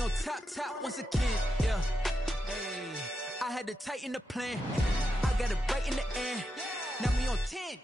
we on top once again, yeah. Hey, I had to tighten the plan. I got it right in the end. Now we on 10.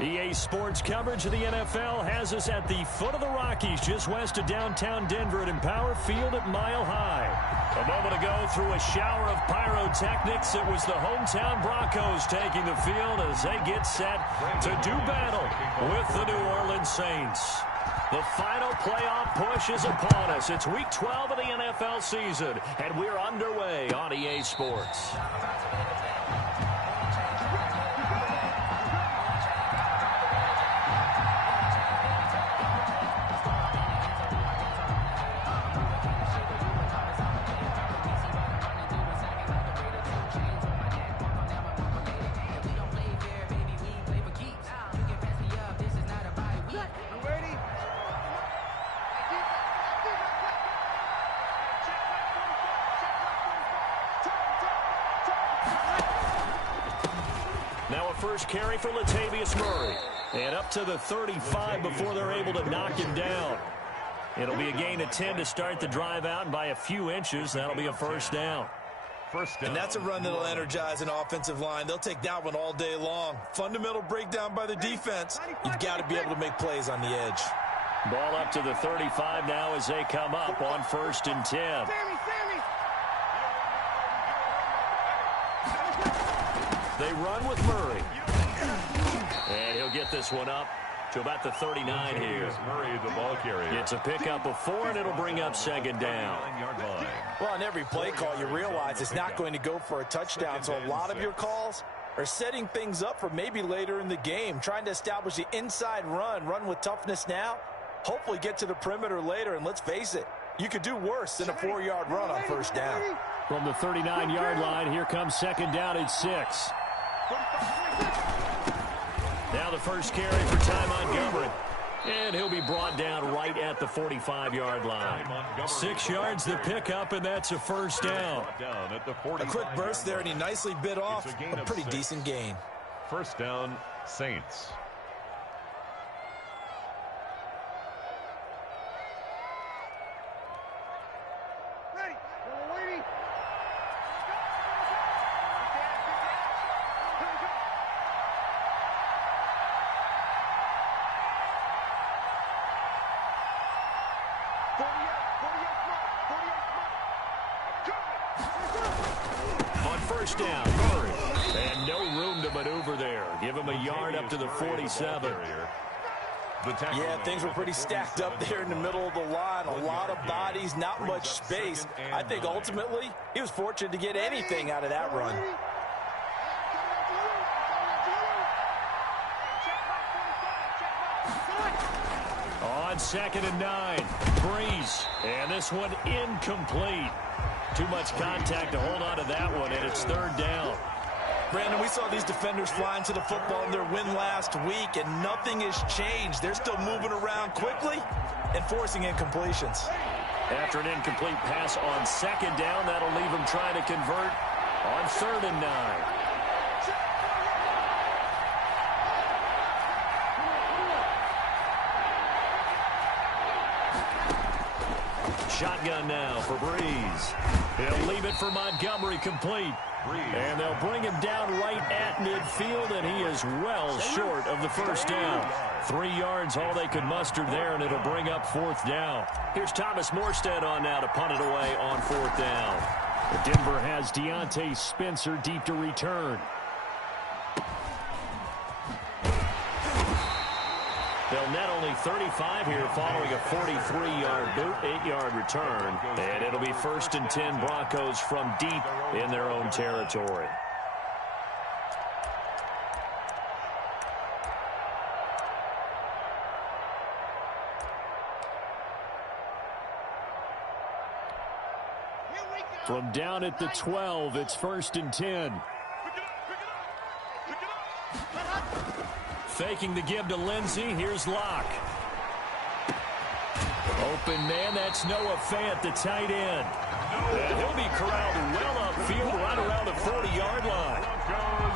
EA Sports coverage of the NFL has us at the foot of the Rockies, just west of downtown Denver at Empower Field at Mile High. A moment ago, through a shower of pyrotechnics, it was the hometown Broncos taking the field as they get set to do battle with the New Orleans Saints. The final playoff push is upon us. It's Week 12 of the NFL season, and we're underway on EA Sports. Now a first carry for Latavius Murray. And up to the 35 before they're able to knock him down. It'll be a gain of 10 to start the drive out, and by a few inches, that'll be a first down. And that's a run that'll energize an offensive line. They'll take that one all day long. Fundamental breakdown by the defense. You've got to be able to make plays on the edge. Ball up to the 35 now as they come up on 1st and 10. They run with Murray. And he'll get this one up to about the 39 here. Murray, the ball carrier. It's a pickup of 4, and it'll bring up 2nd down. Well, on every play call, you realize it's not going to go for a touchdown, so a lot of your calls are setting things up for maybe later in the game, trying to establish the inside run with toughness now, hopefully get to the perimeter later, and let's face it, you could do worse than a 4-yard run on 1st down. From the 39-yard line, here comes 2nd down at 6. Now the first carry for Ty Montgomery. And he'll be brought down right at the 45-yard line. 6 yards the pickup, and that's a first down. A quick burst there, and he nicely bit off a pretty decent gain. First down, Saints. On 1st down, Murray. And no room to maneuver there. Give him a yard up to the 47. Yeah, things were pretty stacked up there in the middle of the line. A lot of bodies, not much space. I think ultimately he was fortunate to get anything out of that run. On 2nd and 9, Breeze. And this one incomplete. Too much contact to hold on to that one, and it's 3rd down. Brandon, we saw these defenders flying to the football in their win last week, and nothing has changed. They're still moving around quickly and forcing incompletions. After an incomplete pass on 2nd down, that'll leave them trying to convert on 3rd and 9. Shotgun now for Breeze. He'll leave it for Montgomery complete. And they'll bring him down right at midfield, and he is well short of the first down. 3 yards, all they could muster there, and it'll bring up 4th down. Here's Thomas Morstead on now to punt it away on 4th down. Denver has Deontay Spencer deep to return. They'll net only 35 here following a 43-yard boot, 8-yard return. And it'll be 1st and 10 Broncos from deep in their own territory. Here we go. From down at the 12, it's 1st and 10. Faking the give to Lindsey. Here's Locke. Open man, that's Noah Fant, the tight end. And he'll be corralled well upfield right around the 40-yard line.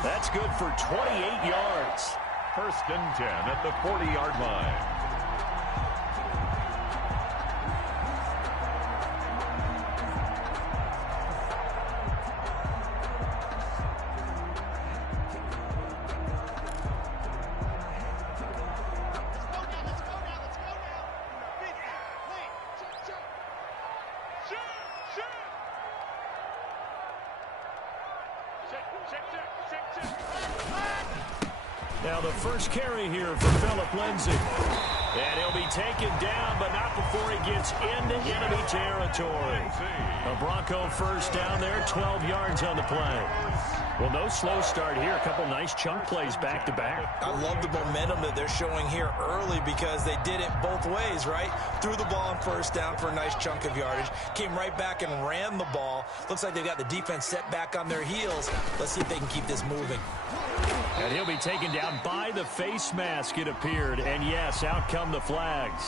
That's good for 28 yards. 1st and 10 at the 40-yard line. Now the first carry here for Phillip Lindsay. And he'll be taken down, but not before he gets into enemy territory. A Bronco first down there, 12 yards on the play. Well, no slow start here. A couple nice chunk plays back-to-back. I love the momentum that they're showing here early because they did it both ways, right? Threw the ball on first down for a nice chunk of yardage. Came right back and ran the ball. Looks like they've got the defense set back on their heels. Let's see if they can keep this moving. And he'll be taken down by the face mask, it appeared. And, yes, out come the flags.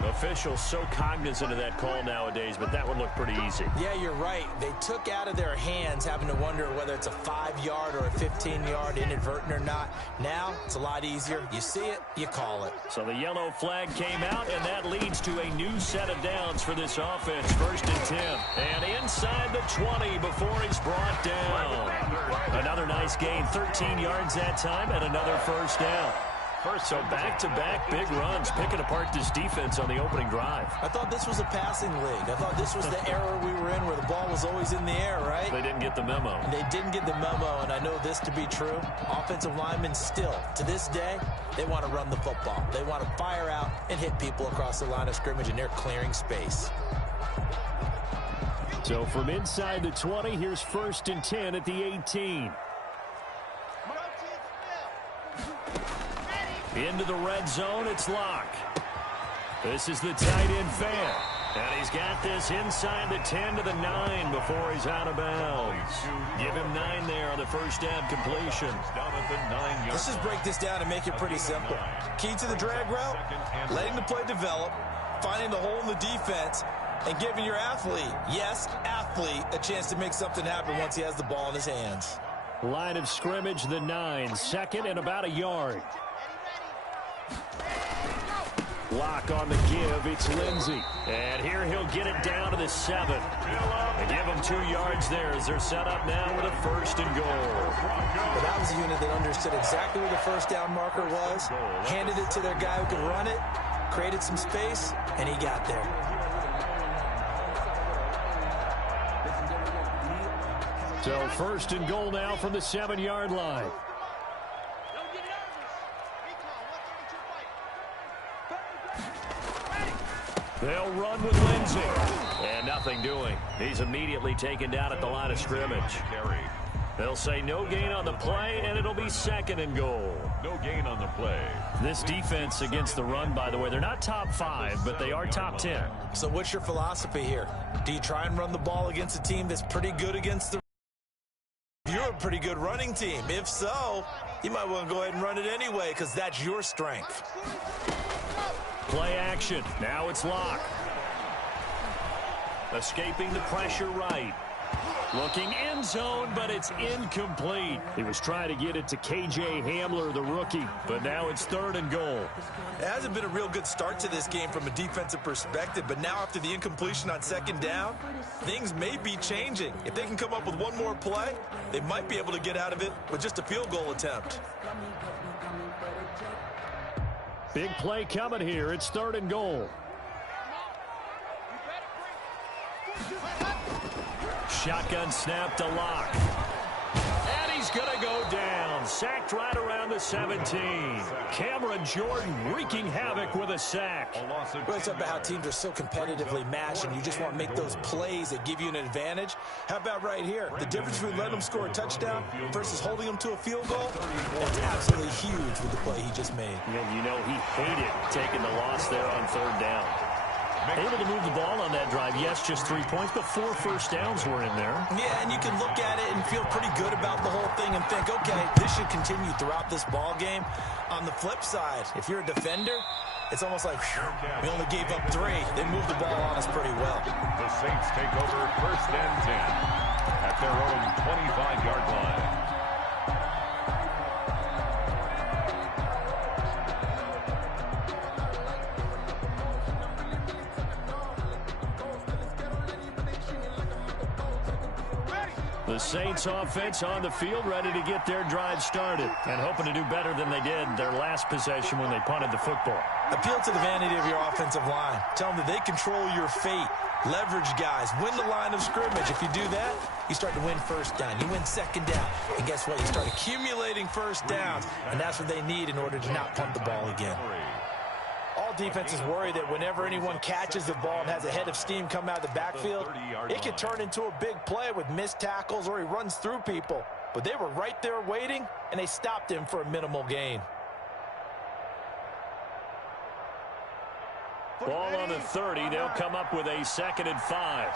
Officials so cognizant of that call nowadays, but that one looked pretty easy. Yeah, you're right. They took out of their hands having to wonder whether it's a 5-yard or a 15-yard inadvertent or not. Now it's a lot easier. You see it, you call it. So the yellow flag came out, and that leads to a new set of downs for this offense. 1st and 10. And inside the 20 before he's brought down. Another nice gain, 13 yards that time, and another first down. So back-to-back big runs, picking apart this defense on the opening drive. I thought this was a passing league. I thought this was the era we were in where the ball was always in the air, right? They didn't get the memo. And they didn't get the memo, and I know this to be true. Offensive linemen still, to this day, they want to run the football. They want to fire out and hit people across the line of scrimmage, and they're clearing space. So from inside the 20, here's 1st and 10 at the 18. Into the red zone, it's Locke. This is the tight end Fant. And he's got this inside the 10 to the 9 before he's out of bounds. Give him 9 there on the first down completion. Let's just break this down and make it pretty simple. Key to the drag route, letting the play develop, finding the hole in the defense, and giving your athlete, yes, athlete, a chance to make something happen once he has the ball in his hands. Line of scrimmage, the 9, 2nd and about a yard. Locke on the give, it's Lindsey. And here he'll get it down to the 7. And give him 2 yards there as they're set up now with a 1st and goal. But that was a unit that understood exactly where the first down marker was, handed it to their guy who could run it, created some space, and he got there. So 1st and goal now from the 7-yard line. They'll run with Lindsey. And nothing doing. He's immediately taken down at the line of scrimmage. They'll say no gain on the play, and it'll be 2nd and goal. No gain on the play. This defense against the run, by the way, they're not top 5, but they are top 10. So what's your philosophy here? Do you try and run the ball against a team that's pretty good against the... You're a pretty good running team. If so, you might want to go ahead and run it anyway because that's your strength. Play action. Now it's Locke. Escaping the pressure right. Looking end zone, but it's incomplete. He was trying to get it to K.J. Hamler, the rookie, but now it's 3rd and goal. It hasn't been a real good start to this game from a defensive perspective, but now after the incompletion on 2nd down, things may be changing. If they can come up with one more play, they might be able to get out of it with just a field goal attempt. Big play coming here. It's 3rd and goal. Shotgun snap to Locke. And he's going to go down. Sacked right around the 17. Cameron Jordan wreaking havoc with a sack. We're talking about how teams are so competitively matched and you just want to make those plays that give you an advantage. How about right here? The difference between letting them score a touchdown versus holding them to a field goal, that's absolutely huge with the play he just made. And you know he hated taking the loss there on 3rd down. Able to move the ball on that drive. Yes, just 3 points, but 4 first downs were in there. Yeah, and you can look at it and feel pretty good about the whole thing and think, okay, this should continue throughout this ball game. On the flip side, if you're a defender, it's almost like, whew, we only gave up 3. They moved the ball on us pretty well. The Saints take over 1st and 10 at their own 25-yard line. The Saints offense on the field, ready to get their drive started and hoping to do better than they did their last possession when they punted the football. Appeal to the vanity of your offensive line. Tell them that they control your fate. Leverage guys. Win the line of scrimmage. If you do that, you start to win first down. You win second down. And guess what? You start accumulating first downs. And that's what they need in order to not punt the ball again. All defenses worry that whenever anyone catches the ball and has a head of steam come out of the backfield, it can turn into a big play with missed tackles or he runs through people. But they were right there waiting, and they stopped him for a minimal gain. Ball on the 30. They'll come up with a 2nd and 5.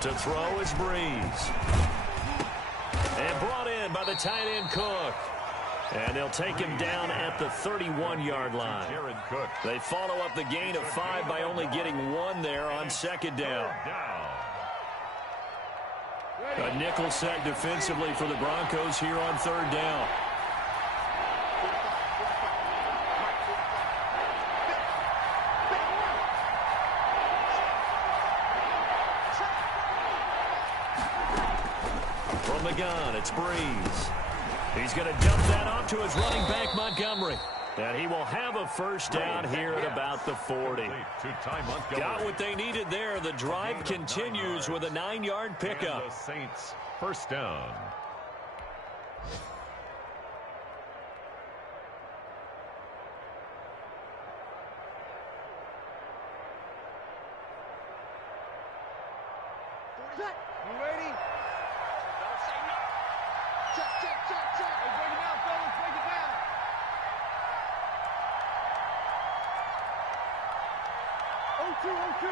To throw is Breeze. And brought in by the tight end Cook. And they'll take him down at the 31-yard line. They follow up the gain of 5 by only getting 1 there on 2nd down. A nickel set defensively for the Broncos here on 3rd down. From the gun, it's Breeze. He's going to dump that off to his running back, Montgomery. And he will have a first down here at about the 40. Got what they needed there. The drive continues with a 9-yard pickup. The Saints first down. You ready? Don't say no. Check, check, check, check. Hey, break it down, fellas. Break it down. 0-2, 0-2.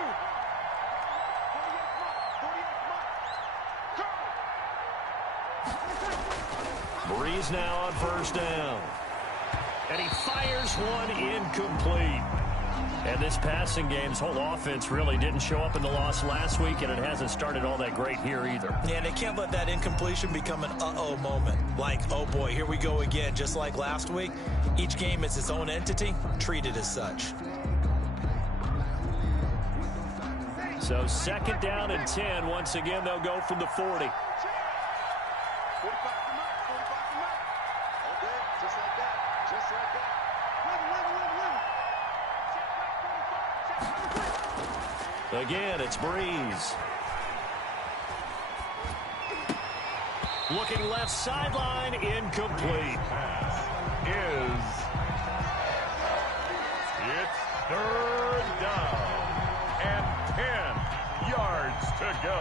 48 Breeze now on first down. And he fires one incomplete. And this passing game's whole offense really didn't show up in the loss last week, and it hasn't started all that great here either. Yeah, and they can't let that incompletion become an uh-oh moment. Like, oh boy, here we go again. Just like last week, each game is its own entity, treated as such. So 2nd down and 10. Once again, they'll go from the 40. Again, it's Breeze. Looking left sideline, incomplete. It's 3rd down and 10 yards to go.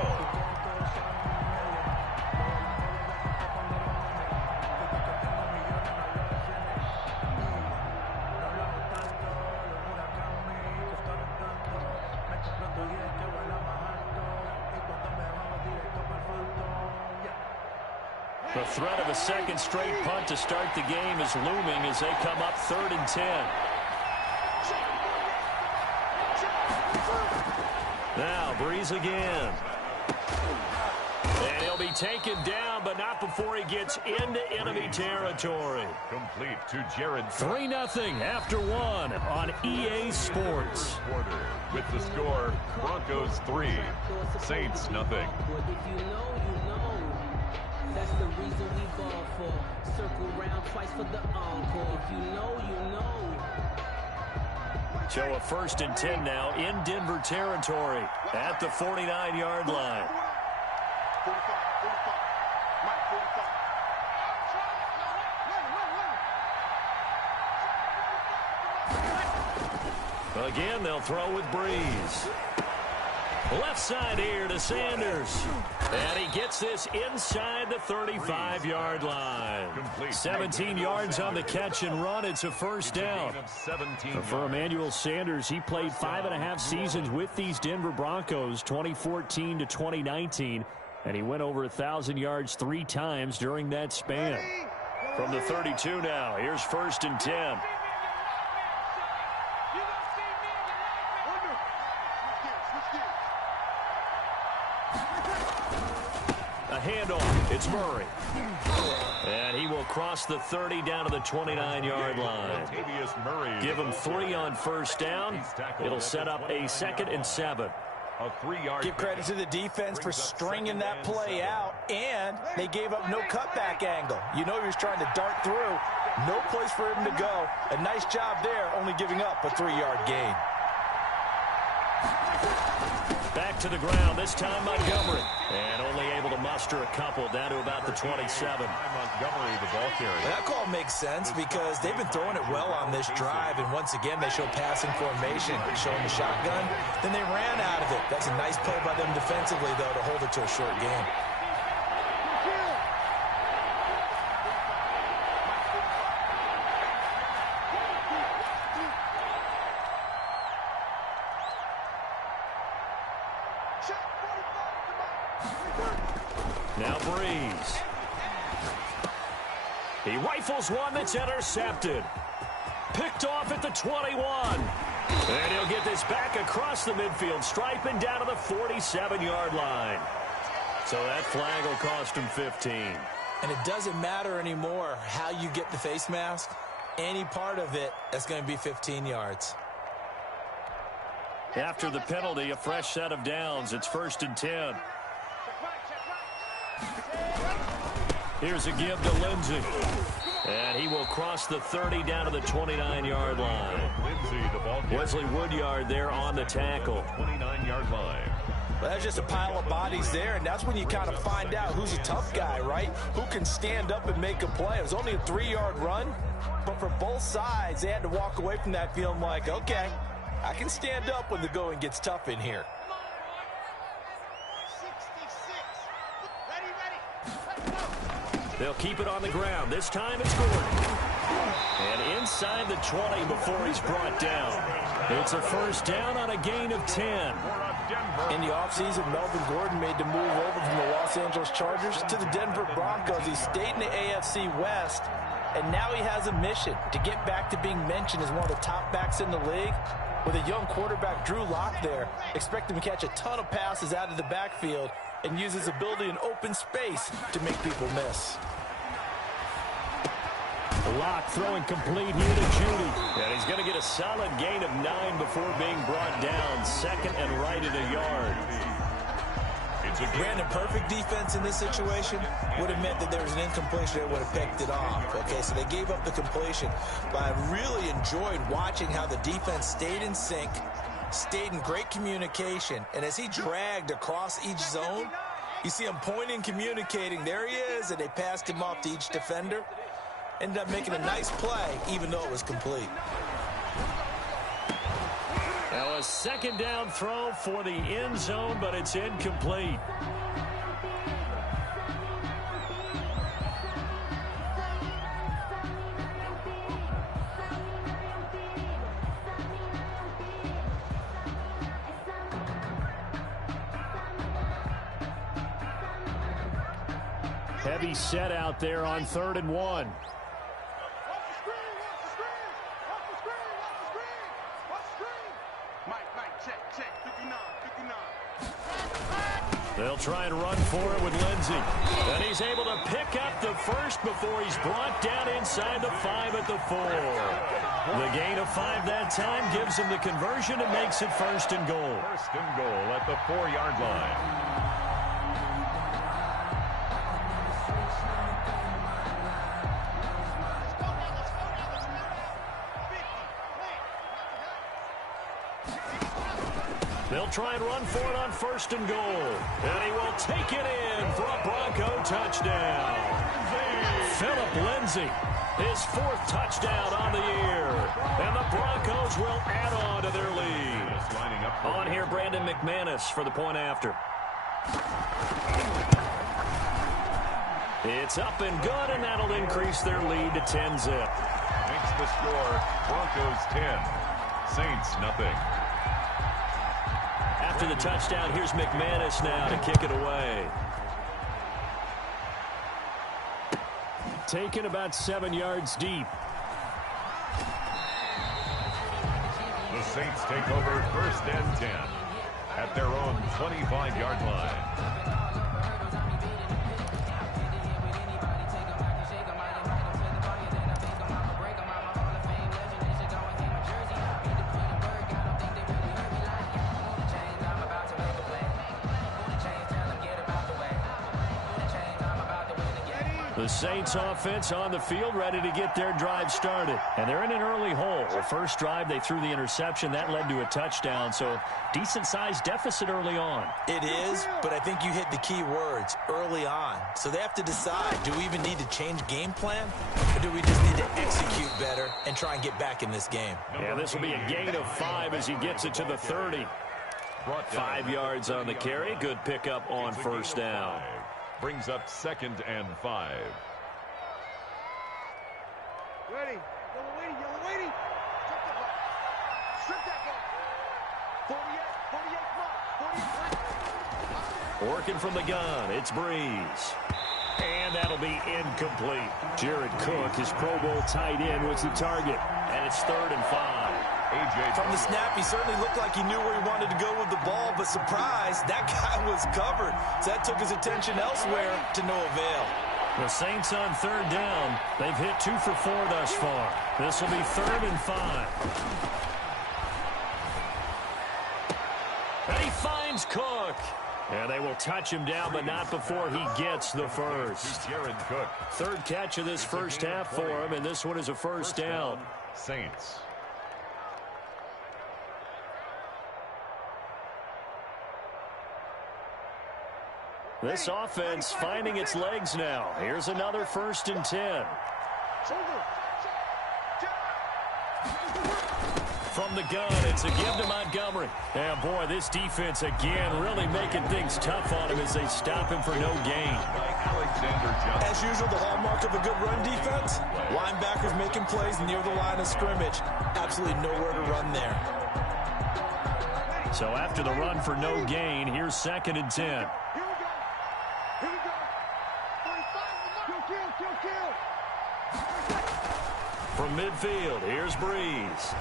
The threat of a second straight punt to start the game is looming as they come up 3rd and 10. Now Breeze again. And he'll be taken down, but not before he gets into enemy territory. Complete to Jared. 3-0 after 1 on EA Sports. Quarter with the score, Broncos 3, Saints nothing. That's the reason we ball for. Circle round twice for the encore. If you know, you know. So a 1st and 10 now in Denver territory at the 49-yard line. 45. Mike, 45. Again, they'll throw with Breeze. Left side here to Sanders. And he gets this inside the 35-yard line. 17 yards on the catch and run. It's a first down. For Emmanuel Sanders, he played 5.5 seasons with these Denver Broncos, 2014 to 2019. And he went over 1,000 yards 3 times during that span. From the 32 now, here's 1st and 10. A handoff. It's Murray. And he will cross the 30 down to the 29-yard line. Give him 3 on first down. It'll set up a 2nd and 7. Give credit to the defense for stringing that play out, and they gave up no cutback angle. You know he was trying to dart through. No place for him to go. A nice job there, only giving up a 3-yard gain. Back to the ground, this time Montgomery. And only able to muster a couple down to about the 27. Montgomery, the ball carrier. That call makes sense because they've been throwing it well on this drive, and once again they show passing formation, showing the shotgun. Then they ran out of it. That's a nice play by them defensively, though, to hold it to a short game. Now Breeze. He rifles one that's intercepted. Picked off at the 21. And he'll get this back across the midfield stripe and down to the 47-yard line. So that flag will cost him 15. And it doesn't matter anymore how you get the face mask. Any part of it, that's going to be 15 yards. After the penalty, a fresh set of downs. It's 1st and 10. Here's a give to Lindsey. And he will cross the 30 down to the 29-yard line. Wesley Woodyard there on the tackle. 29-yard line. Well, that's just a pile of bodies there, and that's when you kind of find out who's a tough guy, right? Who can stand up and make a play. It was only a 3-yard run, but for both sides, they had to walk away from that feeling like, okay, I can stand up when the going gets tough in here. They'll keep it on the ground. This time it's Gordon. And inside the 20 before he's brought down. It's a first down on a gain of 10. In the offseason, Melvin Gordon made the move over from the Los Angeles Chargers to the Denver Broncos. He stayed in the AFC West, and now he has a mission to get back to being mentioned as one of the top backs in the league. With a young quarterback, Drew Lock, there, expect him to catch a ton of passes out of the backfield and use his ability in open space to make people miss. Lock throwing complete here to Judy. And he's going to get a solid gain of 9 before being brought down. 2nd and right at a yard. Brandon, perfect defense in this situation would have meant that there was an incompletion that would have picked it off. Okay, so they gave up the completion. But I really enjoyed watching how the defense stayed in sync, stayed in great communication, and as he dragged across each zone, you see him pointing, communicating. There he is, and they passed him off to each defender. Ended up making a nice play, even though it was complete. Now a 2nd down throw for the end zone, but it's incomplete. Heavy set out there on 3rd and 1. They'll try and run for it with Lindsey. And he's able to pick up the first before he's brought down inside the 5 at the 4. The gain of 5 that time gives him the conversion and makes it 1st and goal. 1st and goal at the 4-yard line. They'll try and run for it on 1st and goal. And he will take it in for a Bronco touchdown. Phillip Lindsay, his 4th touchdown on the year. And the Broncos will add on to their lead. On here, Brandon McManus for the point after. It's up and good, and that'll increase their lead to 10-zip. Makes the score Broncos 10, Saints nothing. After the touchdown, here's McManus now to kick it away. Taken about 7 yards deep. The Saints take over 1st and 10 at their own 25-yard line. The Saints offense on the field, ready to get their drive started. And they're in an early hole. The first drive, they threw the interception. That led to a touchdown, so decent-sized deficit early on. It is, but I think you hit the key words, early on. So they have to decide, do we even need to change game plan, or do we just need to execute better and try and get back in this game? Yeah, this will be a gain of 5 as he gets it to the 30. 5 yards on the carry. Good pickup on 1st down. Brings up 2nd and 5. Ready. Yellow lady, yellow lady. Strip that ball. 48, 48, come on. 48. Working from the gun, it's Breeze. And that'll be incomplete. Jared Cook, his Pro Bowl tight end, was the target. And it's 3rd and 5. From the snap, he certainly looked like he knew where he wanted to go with the ball, but surprise, that guy was covered. So that took his attention elsewhere to no avail. The Saints on 3rd down. They've hit 2 for 4 thus far. This will be 3rd and 5. And he finds Cook. And they will touch him down, but not before he gets the first. Jared Cook. 3rd catch of this first half for him, and this one is a first down. Saints. This offense finding its legs now. Here's another 1st and 10. From the gun, it's a give to Montgomery. And boy, this defense again really making things tough on him as they stop him for no gain. As usual, the hallmark of a good run defense, linebackers making plays near the line of scrimmage. Absolutely nowhere to run there. So after the run for no gain, here's 2nd and 10. From midfield, here's Breeze.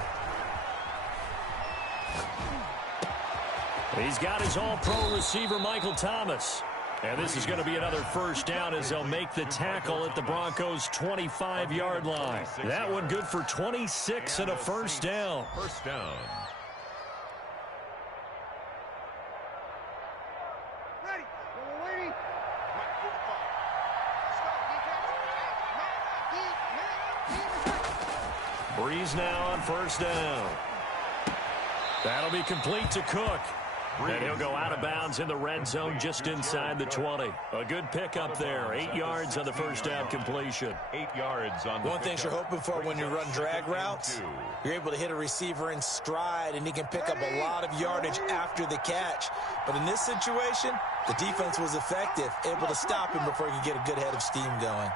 He's got his all-pro receiver, Michael Thomas. And this is going to be another first down as they'll make the tackle at the Broncos' 25-yard line. That one good for 26 and a first down. First down. Breeze now on 1st down. That'll be complete to Cook. And he'll go out of bounds in the red zone just inside the 20. A good pickup there. 8 yards on the first down completion. 8 yards on the One thing you're hoping for when you run drag routes, you're able to hit a receiver in stride, and he can pick up a lot of yardage after the catch. But in this situation, the defense was effective, able to stop him before he could get a good head of steam going.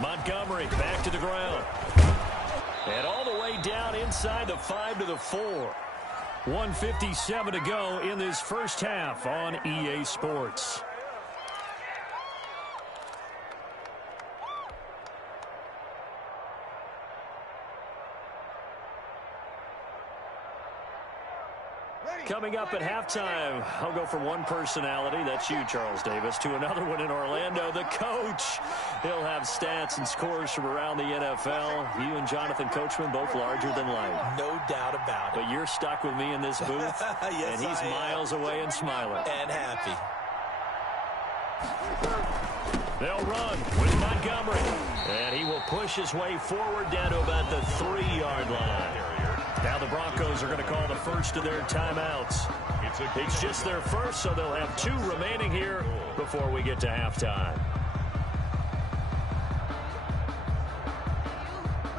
Montgomery back to the ground. And all the way down inside the 5 to the 4. 1:57 to go in this first half on EA Sports. Coming up at halftime, I'll go from one personality, that's you, Charles Davis, to another one in Orlando, the coach. He'll have stats and scores from around the NFL. You and Jonathan Coachman, both larger than life. No doubt about it. But you're stuck with me in this booth, yes, and he's miles away and smiling. And happy. They'll run with Montgomery. And he will push his way forward down to about the 3-yard line. Now the Broncos are going to call the first of their timeouts. It's just their first, so they'll have 2 remaining here before we get to halftime.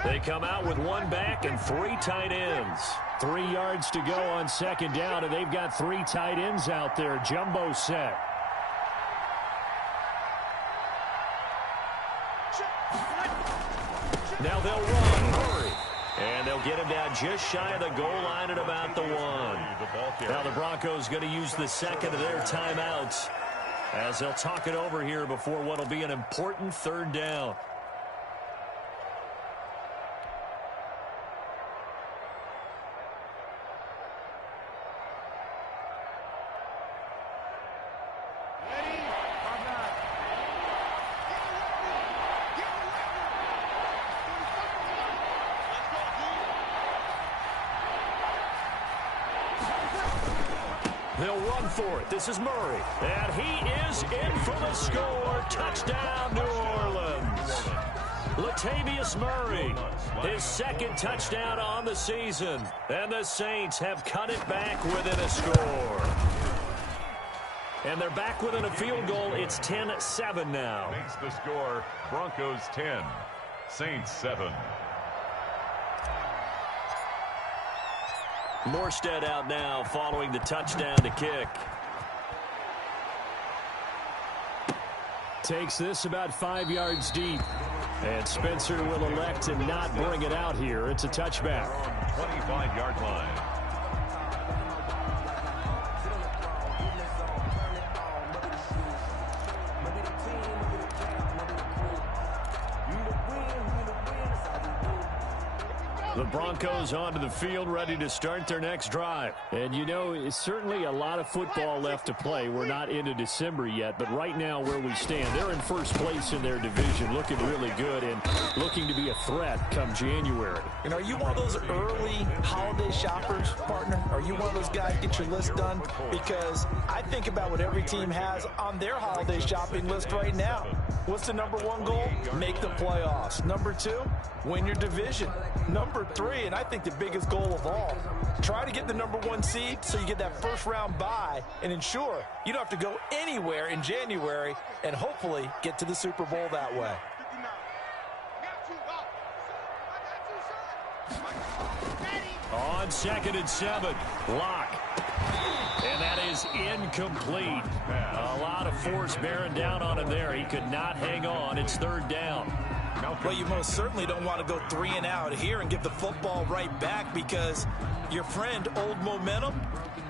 They come out with one back and 3 tight ends. 3 yards to go on second down, and they've got 3 tight ends out there. Jumbo set. Now they'll run. Hurry. And they'll get him down just shy of the goal line at about the 1. Now the Broncos going to use the second of their timeouts as they'll talk it over here before what will be an important 3rd down. They'll run for it. This is Murray. And he is in for the score. Touchdown, New Orleans. Latavius Murray, his 2nd touchdown on the season. And the Saints have cut it back within a score. And they're back within a field goal. It's 10-7 now. Makes the score Broncos 10, Saints 7. Morstead out now following the touchdown to kick. Takes this about 5 yards deep. And Spencer will elect to not bring it out here. It's a touchback. 25-yard line. The Broncos onto the field, ready to start their next drive. And, you know, it's certainly a lot of football left to play. We're not into December yet, but right now where we stand, they're in first place in their division, looking really good and looking to be a threat come January. And are you one of those early holiday shoppers, partner? Are you one of those guys get your list done? Because I think about what every team has on their holiday shopping list right now. What's the number 1 goal? Make the playoffs. Number 2, win your division. Number 3, and I think the biggest goal of all, try to get the number 1 seed so you get that first round bye and ensure you don't have to go anywhere in January and hopefully get to the Super Bowl that way. On 2nd and 7, Lock. And that is incomplete. A lot of force bearing down on him there. He could not hang on. It's 3rd down. Well, you most certainly don't want to go 3 and out here and get the football right back because your friend, Old Momentum,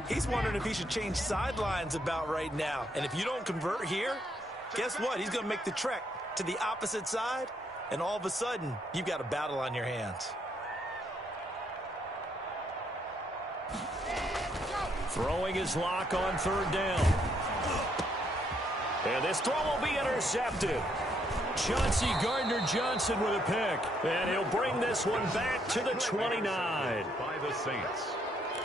he's wondering if he should change sidelines about right now. And if you don't convert here, guess what? He's going to make the trek to the opposite side, and all of a sudden, you've got a battle on your hands. Throwing his Lock on 3rd down. And this throw will be intercepted. Chauncey Gardner-Johnson with a pick. And he'll bring this one back to the 29. By the Saints.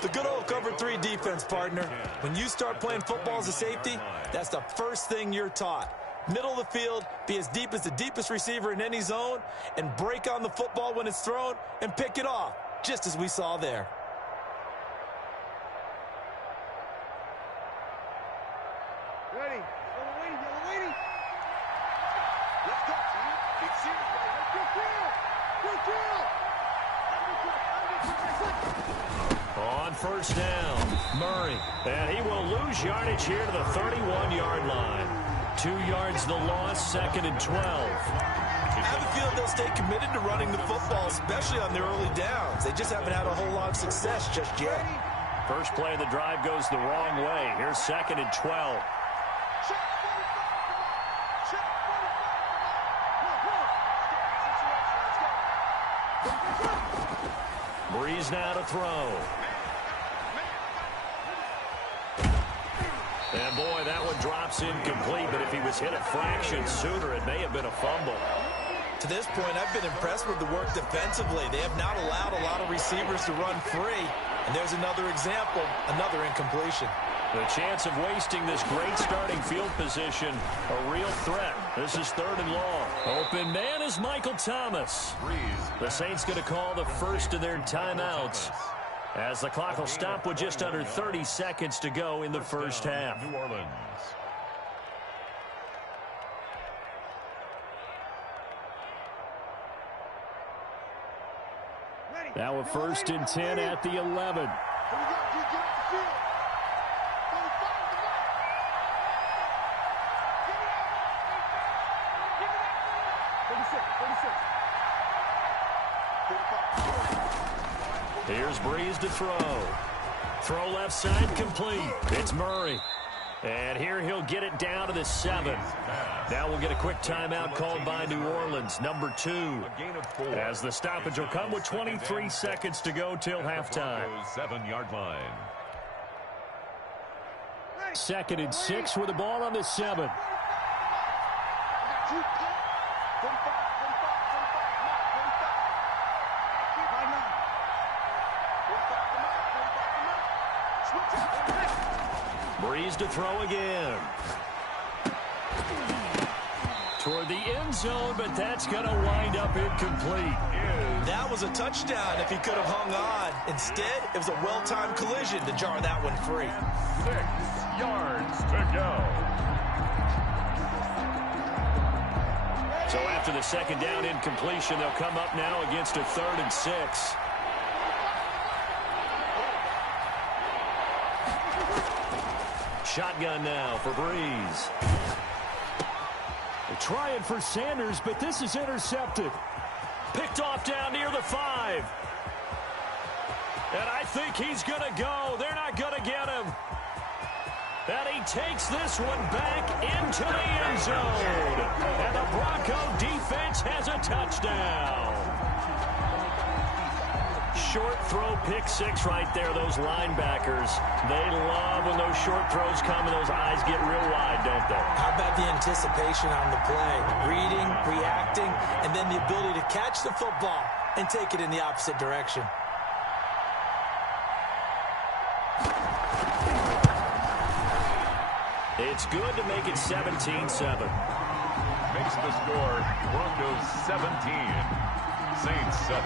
The good old cover 3 defense, partner. When you start playing football as a safety, that's the first thing you're taught. Middle of the field, be as deep as the deepest receiver in any zone, and break on the football when it's thrown and pick it off, just as we saw there. Ready? Yellow lady, yellow lady. Let's go. Big series, good kill. On 1st down, Murray. And he will lose yardage here to the 31-yard line. 2 yards the loss, 2nd and 12. I have a feeling they'll stay committed to running the football, especially on the early downs. They just haven't had a whole lot of success just yet. First play of the drive goes the wrong way. Here's 2nd and 12. Breeze now to throw. And boy, that one drops incomplete, but if he was hit a fraction sooner, it may have been a fumble. To this point, I've been impressed with the work defensively. They have not allowed a lot of receivers to run free. And there's another example, another incompletion. The chance of wasting this great starting field position, a real threat. This is 3rd and long. Open man is Michael Thomas. The Saints going to call the first of their timeouts, as the clock will stop with just under 30 seconds to go in the first half. New Orleans. Now a 1st and 10 at the 11. Here's Breeze to throw. Throw left side complete. It's Murray. And here he'll get it down to the 7. Now we'll get a quick timeout called by New Orleans, number 2. As the stoppage will come with 23 seconds to go till halftime. 7-yard line. 2nd and 6 with the ball on the 7. Breeze to throw again. Toward the end zone, but that's going to wind up incomplete. That was a touchdown if he could have hung on. Instead, it was a well-timed collision to jar that one free. 6 yards to go. So after the 2nd down incompletion, they'll come up now against a 3rd and 6. Shotgun now for Breeze. They're trying for Sanders, but this is intercepted. Picked off down near the 5. And I think he's going to go. They're not going to get him. And he takes this one back into the end zone. And the Bronco defense has a touchdown. Short throw, pick 6 right there. Those linebackers, they love when those short throws come and those eyes get real wide, don't they? How about the anticipation on the play? Reading, reacting, and then the ability to catch the football and take it in the opposite direction. It's good to make it 17-7. Makes the score Broncos 17, Saints 7.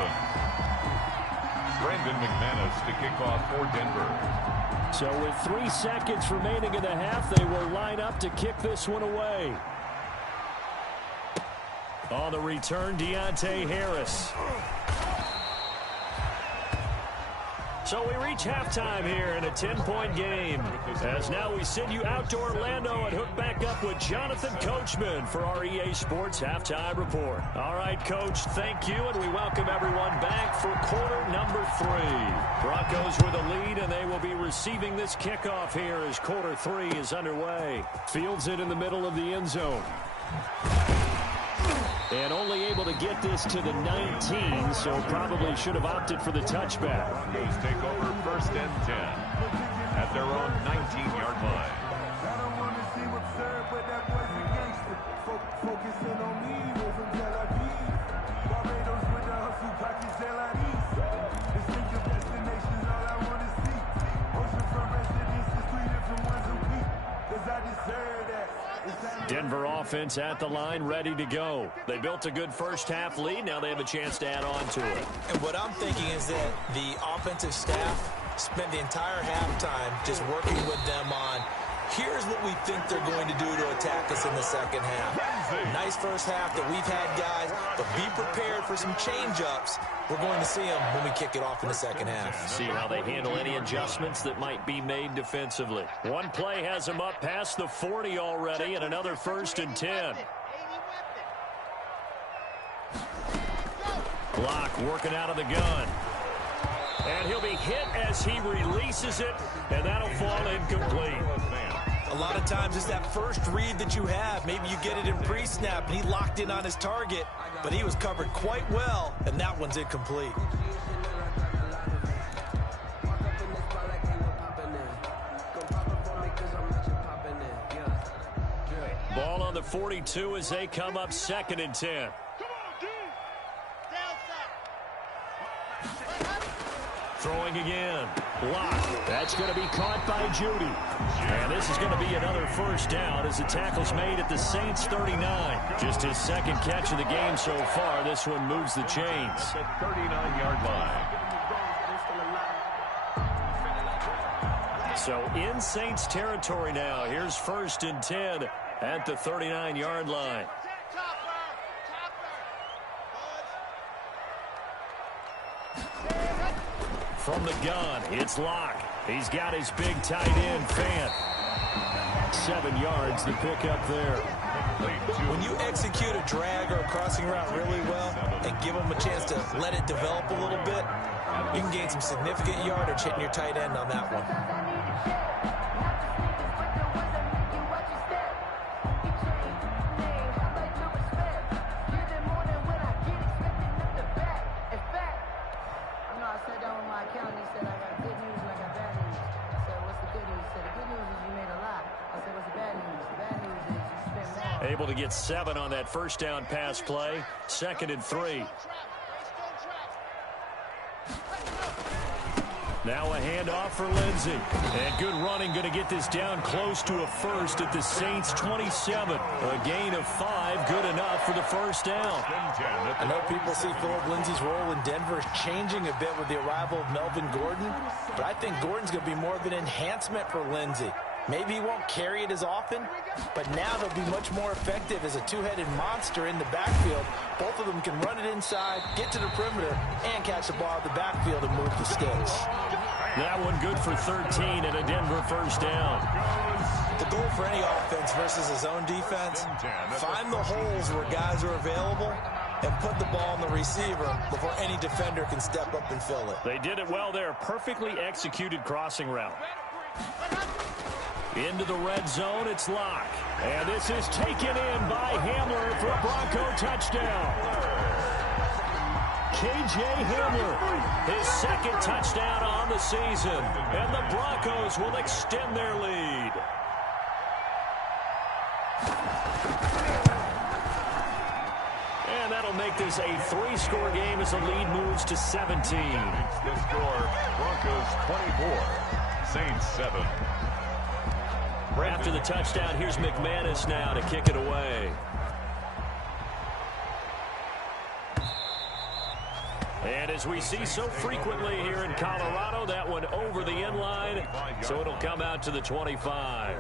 Brandon McManus to kick off for Denver. So with 3 seconds remaining in the half, they will line up to kick this one away. On the return, Deontay Harris. So we reach halftime here in a 10-point game. As now we send you out to Orlando and hook back up with Jonathan Coachman for our EA Sports Halftime Report. All right, Coach, thank you, and we welcome everyone back for quarter number 3. Broncos with a lead, and they will be receiving this kickoff here as quarter 3 is underway. Fields it in the middle of the end zone. And only able to get this to the 19, so probably should have opted for the touchback. Broncos take over 1st and 10 at their own 19-yard line. I don't want to seem absurd, but that was a gangster. Focusing on me, we're from Tel Aviv. Barbados with the hustle, pockets Tel Aviv. Distinctive destinations, all I want to see. Oceanfront residences, 3 different ones a week. Cause I deserve that. Denver offense at the line, ready to go. They built a good first half lead. Now they have a chance to add on to it. And what I'm thinking is that the offensive staff spent the entire halftime just working with them on, here's what we think they're going to do to attack us in the second half. Nice first half that we've had, guys, but be prepared for some change-ups. We're going to see them when we kick it off in the second half. See how they handle any adjustments that might be made defensively. One play has them up past the 40 already, and another 1st and 10. Block working out of the gun. And he'll be hit as he releases it, and that'll fall incomplete. A lot of times it's that first read that you have. Maybe you get it in pre-snap, and he locked in on his target, but he was covered quite well, and that one's incomplete. Ball on the 42 as they come up 2nd and 10. Throwing again. Block. That's going to be caught by Judy. And this is going to be another 1st down as the tackle's made at the Saints 39. Just his 2nd catch of the game so far. This one moves the chains. The 39-yard line. So in Saints territory now. Here's 1st and 10 at the 39-yard From the gun, it's Locke. He's got his big tight end, Fant. 7 yards to pick up there. When you execute a drag or a crossing route really well and give them a chance to let it develop a little bit, you can gain some significant yardage hitting your tight end on that one. Able to get 7 on that first down pass play. 2nd and 3. Now a handoff for Lindsey. And good running, going to get this down close to a first at the Saints 27. A gain of 5, good enough for the first down. I know people see Phillip Lindsey's role in Denver changing a bit with the arrival of Melvin Gordon, but I think Gordon's going to be more of an enhancement for Lindsey. Maybe he won't carry it as often, but now they'll be much more effective as a two-headed monster in the backfield. Both of them can run it inside, get to the perimeter, and catch the ball out of the backfield and move the sticks. That one good for 13 and a Denver first down. The goal for any offense versus his own defense, find the holes where guys are available and put the ball on the receiver before any defender can step up and fill it. They did it well there. Perfectly executed crossing route. Into the red zone, it's Locke. And this is taken in by Hamler for a Bronco touchdown. K.J. Hamler, his 2nd touchdown on the season. And the Broncos will extend their lead. And that'll make this a 3-score game as the lead moves to 17. The score, Broncos 24, Saints 7. After the touchdown, here's McManus now to kick it away. And as we see so frequently here in Colorado, that one over the end line, so it'll come out to the 25.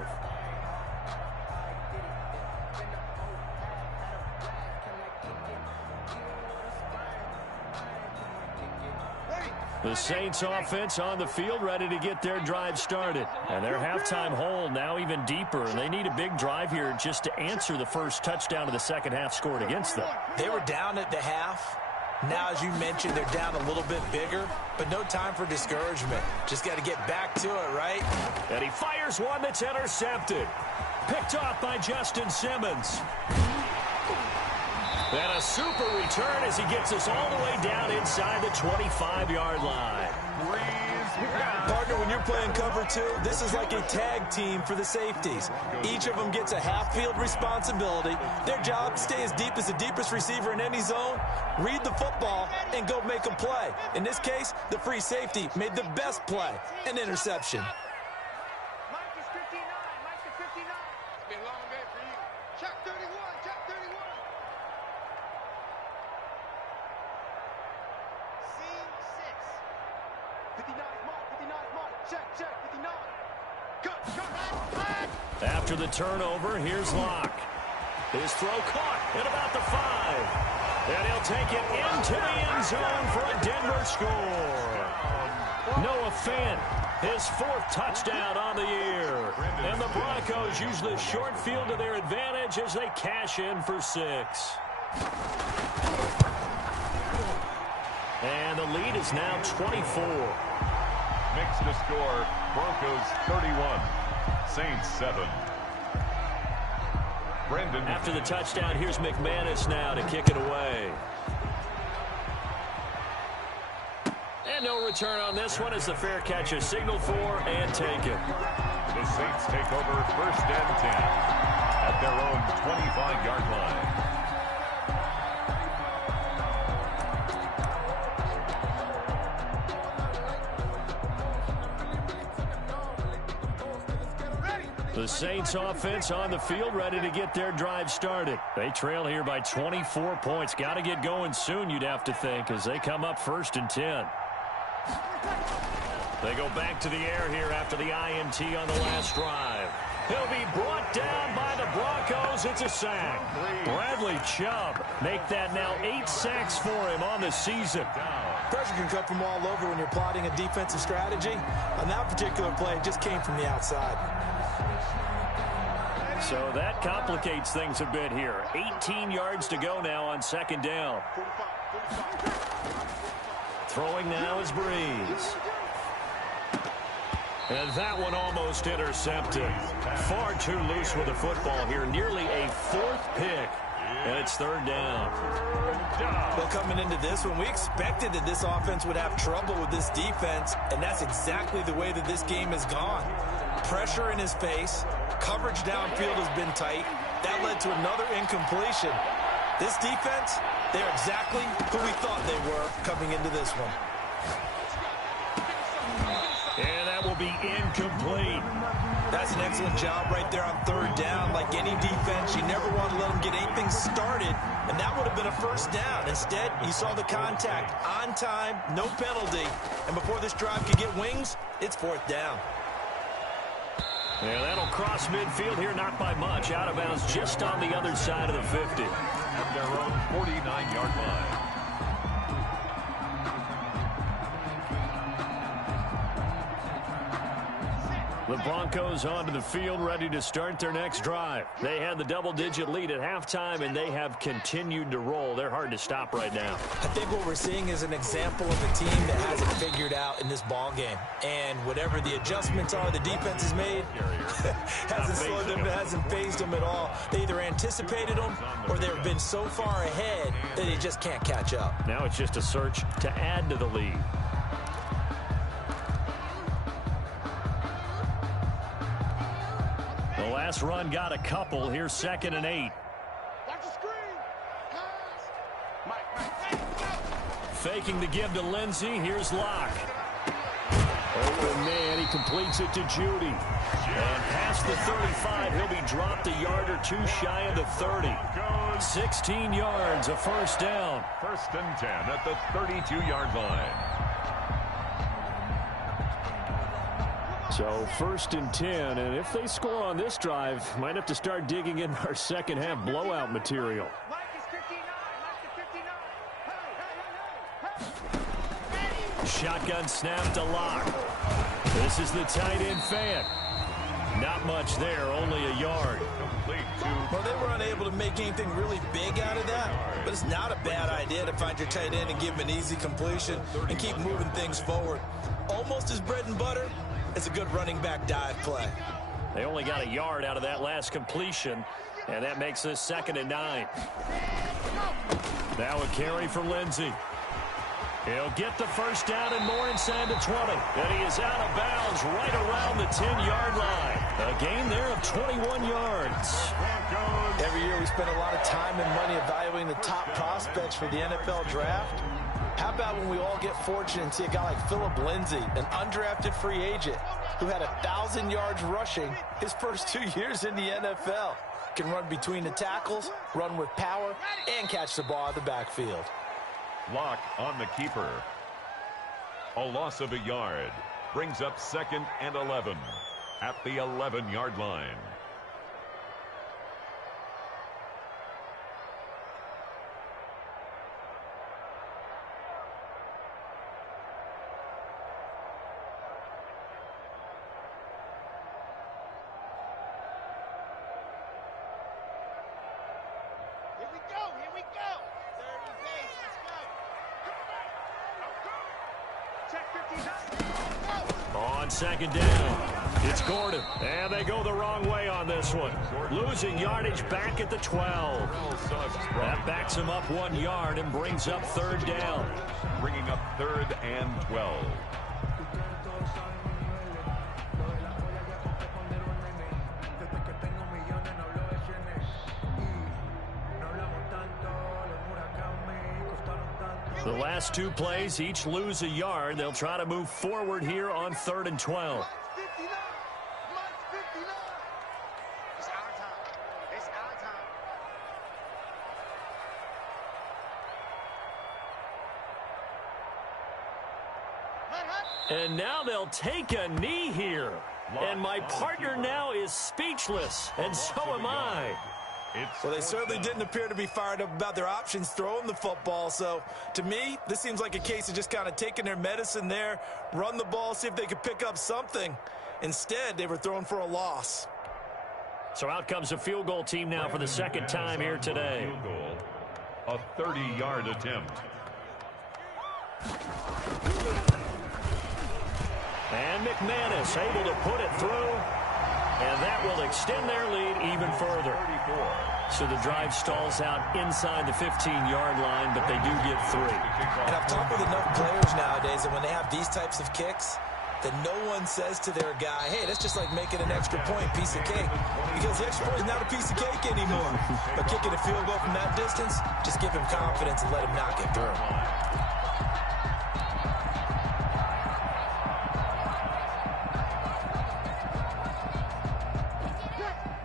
The Saints offense on the field ready to get their drive started. And their halftime hole now even deeper. And they need a big drive here just to answer the first touchdown of the second half scored against them. They were down at the half. Now, as you mentioned, they're down a little bit bigger, but no time for discouragement. Just got to get back to it, right? And he fires one that's intercepted. Picked off by Justin Simmons. And a super return as he gets us all the way down inside the 25-yard line. Partner, when you're playing cover 2, this is like a tag team for the safeties. Each of them gets a half-field responsibility. Their job, stay as deep as the deepest receiver in any zone, read the football, and go make a play. In this case, the free safety made the best play, an interception. Mike is 59. Mike is 59. It's been a long day for you. Check 31. Check 31. Scene 6. 59 mark. 59 mark. Check. 59. Good. After the turnover, here's Locke. His throw caught at about the 5. And he'll take it into the end zone for a Denver score. Noah Fant, his 4th touchdown on the year. And the Broncos use the short field to their advantage as they cash in for 6. And the lead is now 24. Makes the score, Broncos 31, Saints 7. Brendan. After the touchdown, here's McManus now to kick it away. And no return on this one as the fair catch is signaled for and taken. The Saints take over 1st and 10 at their own 25-yard line. The Saints offense on the field ready to get their drive started. They trail here by 24 points. Got to get going soon, you'd have to think, as they come up 1st and 10. They go back to the air here after the INT on the last drive. He'll be brought down by the Broncos. It's a sack. Bradley Chubb make that now 8 sacks for him on the season. Pressure can come from all over when you're plotting a defensive strategy. On that particular play, it just came from the outside. So that complicates things a bit here. 18 yards to go now on second down. Throwing now is Breeze. And that one almost intercepted. Far too loose with the football here. Nearly a 4th pick. And it's third down. Well, coming into this one, we expected that this offense would have trouble with this defense, and that's exactly the way that this game has gone. Pressure in his face. Coverage downfield has been tight. That led to another incompletion. This defense, they're exactly who we thought they were coming into this one. And that will be incomplete. That's an excellent job right there on third down. Like any defense, you never want to let them get anything started, and that would have been a first down. Instead, you saw the contact on time, no penalty, and before this drive could get wings, it's fourth down. Yeah, that'll cross midfield here, not by much. Out of bounds just on the other side of the 50. At their own 49-yard line. The Broncos onto the field, ready to start their next drive. They had the double-digit lead at halftime, and they have continued to roll. They're hard to stop right now. I think what we're seeing is an example of a team that has it figured out in this ball game. And whatever the adjustments are the defense has made, hasn't slowed them, hasn't phased them at all. They either anticipated them or they've been so far ahead that they just can't catch up. Now it's just a search to add to the lead. The last run got a couple. Here's 2nd and 8. Faking the give to Lindsey. Here's Locke. Open man. He completes it to Judy. And past the 35, he'll be dropped a yard or two shy of the 30. 16 yards, a first down. 1st and 10 at the 32-yard line. So 1st and 10, and if they score on this drive, might have to start digging in our second half blowout material. Shotgun snap to Locke. This is the tight end fan. Not much there, only a yard. Well, they were unable to make anything really big out of that, but it's not a bad idea to find your tight end and give him an easy completion and keep moving things forward. Almost as bread and butter. It's a good running back dive play. They only got a yard out of that last completion, and that makes this 2nd and 9. Now a carry for Lindsey. He'll get the first down and more inside the 20. And he is out of bounds right around the 10-yard line. A gain there of 21 yards. Every year we spend a lot of time and money evaluating the top prospects for the NFL draft. How about when we all get fortunate and see a guy like Phillip Lindsay, an undrafted free agent who had 1,000 yards rushing his first 2 years in the NFL. Can run between the tackles, run with power, and catch the ball out of the backfield. Locke on the keeper. A loss of a yard. Brings up 2nd and 11 at the 11-yard line. On 2nd down, it's Gordon. And they go the wrong way on this one. Losing yardage back at the 12. That backs him up 1 yard and brings up 3rd down. Bringing up 3rd and 12. The last 2 plays each lose a yard. They'll try to move forward here on 3rd and 12. And now they'll take a knee here. And my partner now is speechless, and so am I. Well, they certainly didn't appear to be fired up about their options throwing the football. So, to me, this seems like a case of just kind of taking their medicine there, run the ball, see if they could pick up something. Instead, they were thrown for a loss. So out comes a field goal team now for the second time here today. Field goal, a 30-yard attempt. And McManus able to put it through. And that will extend their lead even further. So the drive stalls out inside the 15-yard line, but they do get 3. And I've talked with enough players nowadays that when they have these types of kicks, that no one says to their guy, hey, that's just like making an extra point, piece of cake. Because the extra point is not a piece of cake anymore. But kicking a field goal from that distance, just give him confidence and let him knock it through.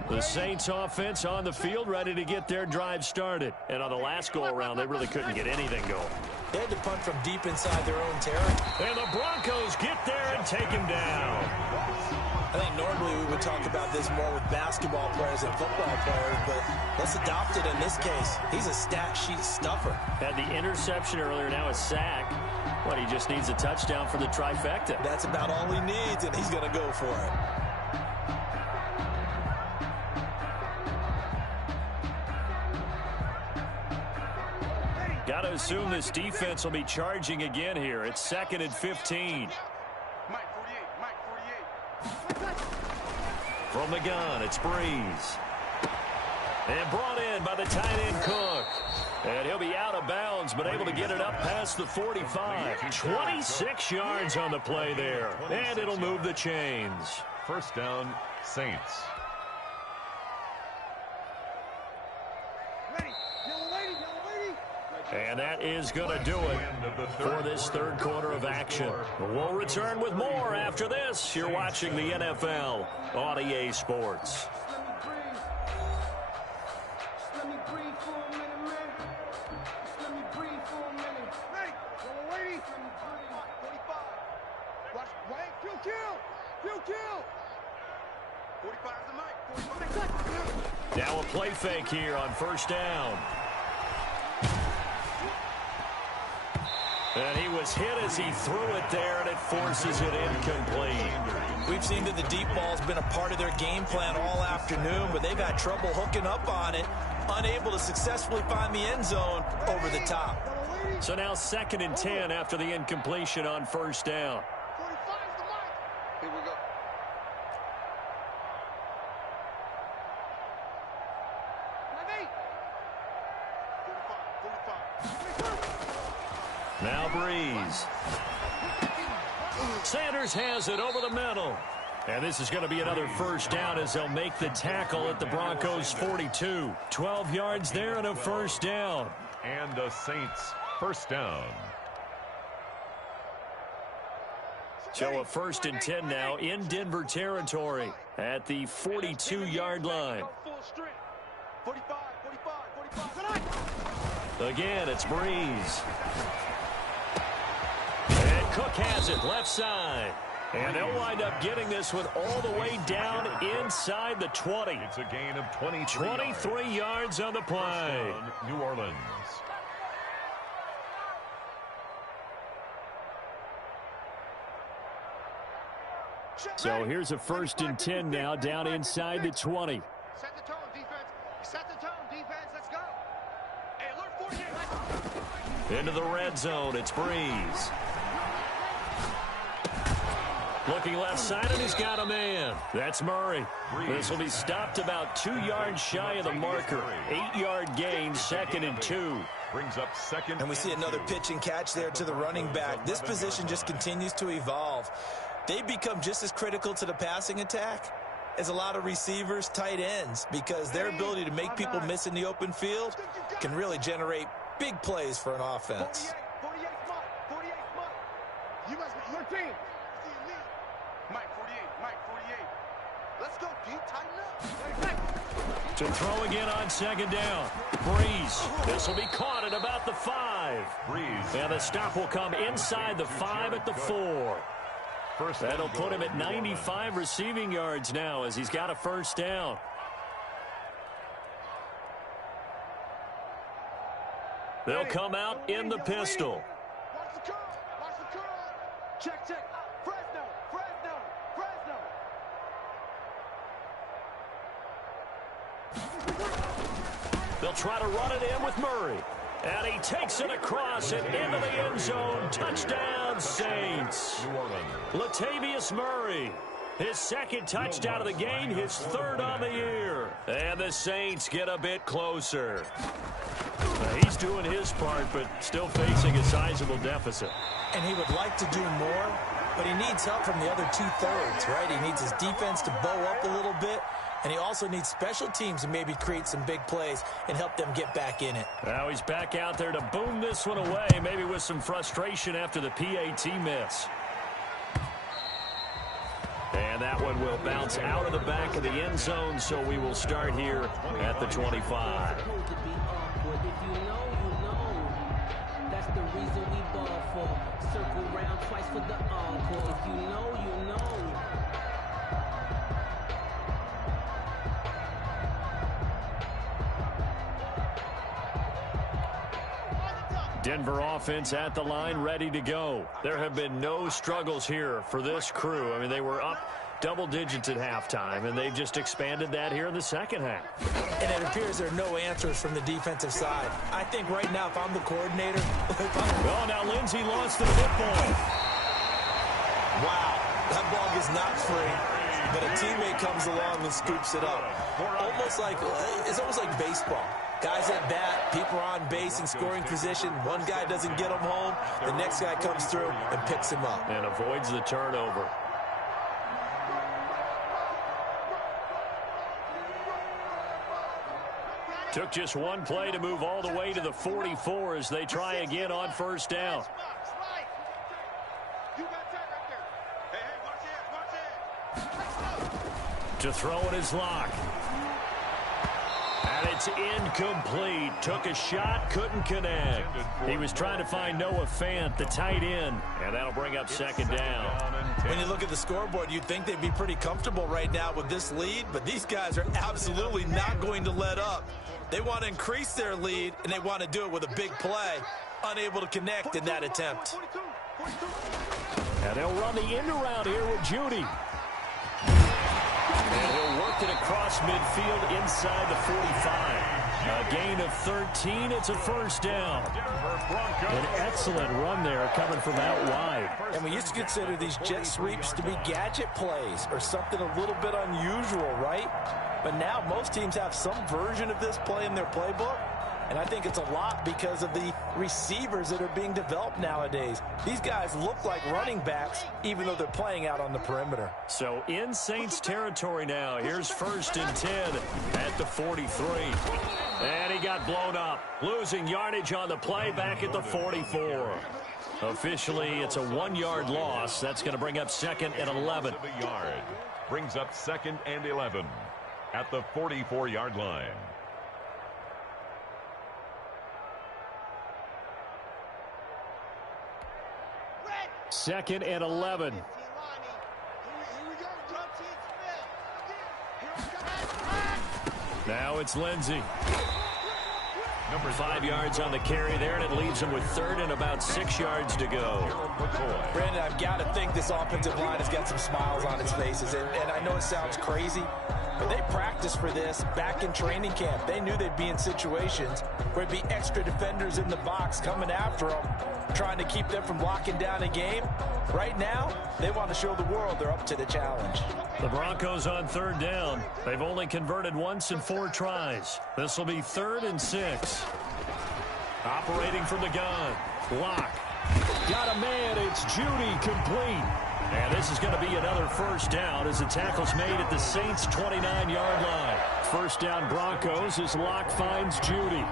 The Saints offense on the field, ready to get their drive started. And on the last go-around, they really couldn't get anything going. They had to punt from deep inside their own territory. And the Broncos get there and take him down. I think normally we would talk about this more with basketball players and football players, but let's adopt it in this case. He's a stat sheet stuffer. Had the interception earlier, now a sack. What, he just needs a touchdown for the trifecta. That's about all he needs, and he's going to go for it. Got to assume this defense will be charging again here. It's 2nd and 15. From the gun, it's Breeze. And brought in by the tight end Cook. And he'll be out of bounds, but able to get it up past the 45. 26 yards on the play there. And it'll move the chains. First down, Saints. And that is going to do it for this third quarter of action. We'll return with more after this. You're watching the NFL on EA Sports. Now a play fake here on first down. And he was hit as he threw it there, and it forces it incomplete. We've seen that the deep ball's been a part of their game plan all afternoon, but they've had trouble hooking up on it, unable to successfully find the end zone over the top. So now 2nd and 10 after the incompletion on first down. Here we go. Now Breeze. Sanders has it over the middle. And this is going to be another first down as they'll make the tackle at the Broncos 42. 12 yards there and a first down. And the Saints first down. So a 1st and 10 now in Denver territory at the 42-yard line. 45, 45, 45. Again, it's Breeze. And Cook has it left side. And they'll wind up getting this one all the way down inside the 20. It's a gain of 23 yards on the play. New Orleans. So here's a 1st and 10 now down inside the 20. Set the tone, defense. Set the tone, defense. Let's go. Hey, alert 48. Into the red zone, it's Breeze. Looking left side, and he's got a man. That's Murray. This will be stopped about 2 yards shy of the marker. 8-yard gain, 2nd and 2. Brings up 2nd. And we see another pitch and catch there to the running back. This position just continues to evolve. They become just as critical to the passing attack as a lot of receivers, tight ends, because their ability to make people miss in the open field can really generate big plays for an offense. 48 Mike. 48 Mike. You must be your team. Mike 48. Mike 48. Let's go, deep. Tighten up. To throw again on 2nd down. Breeze. This will be caught at about the 5. Breeze. And the stop will come inside the 5 at the 4. That'll put him at 95 receiving yards now as he's got a first down. They'll come out in the pistol. Watch the curl. Watch the curl. Check, check. Fresno. Fresno. Fresno. They'll try to run it in with Murray. And he takes it across and into the end zone. Touchdown, Saints. Latavius Murray. His second touchdown of the game, his third on the year. And the Saints get a bit closer. He's doing his part, but still facing a sizable deficit. And he would like to do more, but he needs help from the other two-thirds, right? He needs his defense to bow up a little bit, and he also needs special teams to maybe create some big plays and help them get back in it. Now he's back out there to boom this one away, maybe with some frustration after the PAT miss. And that one will bounce out of the back of the end zone, so we will start here at the 25. If you know, you know. That's the reason we ball for. Circle round twice for the encore. If you know, you know. Denver offense at the line, ready to go. There have been no struggles here for this crew. I mean, they were up double digits at halftime, and they've just expanded that here in the second half. And it appears there are no answers from the defensive side. I think right now, if I'm the coordinator... Oh, now Lindsey lost the football. Wow, that ball gets knocked free, but a teammate comes along and scoops it up. It's almost like baseball. Guys at bat, people are on base in scoring position. One guy doesn't get him home. The next guy comes through and picks him up. And avoids the turnover. Took just one play to move all the way to the 44 as they try again on first down. To throw it is Locke. And it's incomplete. Took a shot, couldn't connect. He was trying to find Noah Fant, the tight end, and that'll bring up second down. When you look at the scoreboard, you'd think they'd be pretty comfortable right now with this lead, but these guys are absolutely not going to let up. They want to increase their lead, and they want to do it with a big play. Unable to connect in that attempt. And they'll run the end around here with Judy. And he'll work it across midfield inside the 45. A gain of 13. It's a first down. An excellent run there coming from out wide. And we used to consider these jet sweeps to be gadget plays or something a little bit unusual, right? But now most teams have some version of this play in their playbook. And I think it's a lot because of the receivers that are being developed nowadays. These guys look like running backs, even though they're playing out on the perimeter. So in Saints territory now. Here's 1st and 10 at the 43. And he got blown up. Losing yardage on the play back at the 44. Officially, it's a 1-yard loss. That's going to bring up 2nd and 11. Brings up 2nd and 11 at the 44-yard line. Second and 11. Now it's Lindsey. 5 yards on the carry there, and it leaves him with 3rd and about 6 yards to go. Brandon, I've got to think this offensive line has got some smiles on its faces. And I know it sounds crazy, but they practiced for this back in training camp. They knew they'd be in situations where there'd be extra defenders in the box coming after them, trying to keep them from locking down a game. Right now, they want to show the world they're up to the challenge. The Broncos on 3rd down. They've only converted once in 4 tries. This will be 3rd and 6. Operating from the gun. Locke. Got a man. It's Judy complete. And this is going to be another first down as the tackle's made at the Saints' 29-yard line. First down Broncos as Locke finds Judy.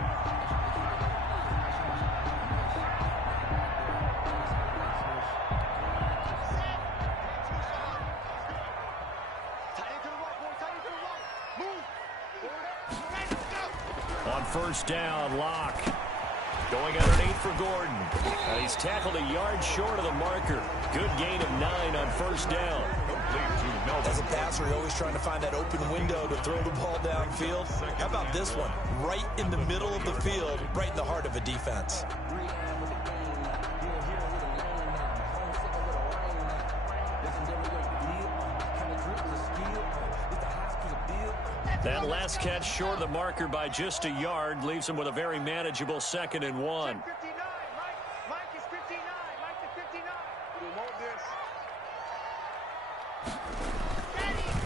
On first down, Locke. Going underneath for Gordon. And he's tackled a yard short of the marker. Good gain of 9 on first down. As a passer, you're always trying to find that open window to throw the ball downfield. How about this one? Right in the middle of the field, right in the heart of a defense. That last catch short of the marker by just a yard leaves him with a very manageable 2nd and 1. Mike is 59. Mike is 59. We want this.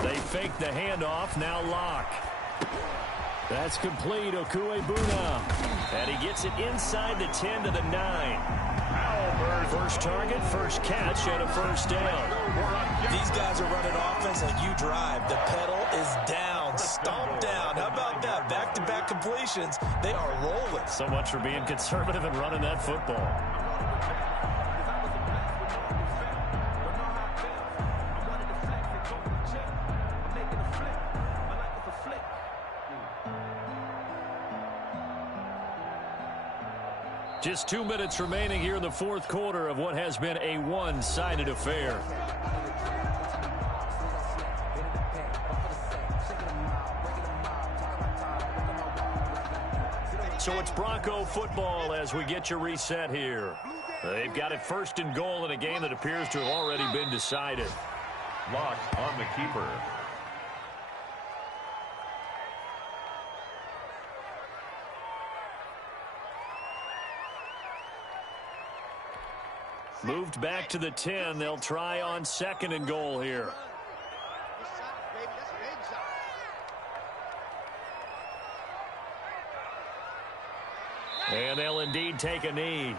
They fake the handoff. Now Locke. That's complete. Okuebuna. And he gets it inside the 10 to the 9. First target, first catch, and a first down. These guys are running offense like you drive. The pedal is down, stomp down. How about that? Back-to-back completions. They are rolling. So much for being conservative and running that football. Just 2 minutes remaining here in the fourth quarter of what has been a one-sided affair. So it's Bronco football as we get you reset here. They've got it 1st and goal in a game that appears to have already been decided. Locked on the keeper. Moved back to the 10. They'll try on 2nd and goal here. And they'll indeed take a knee.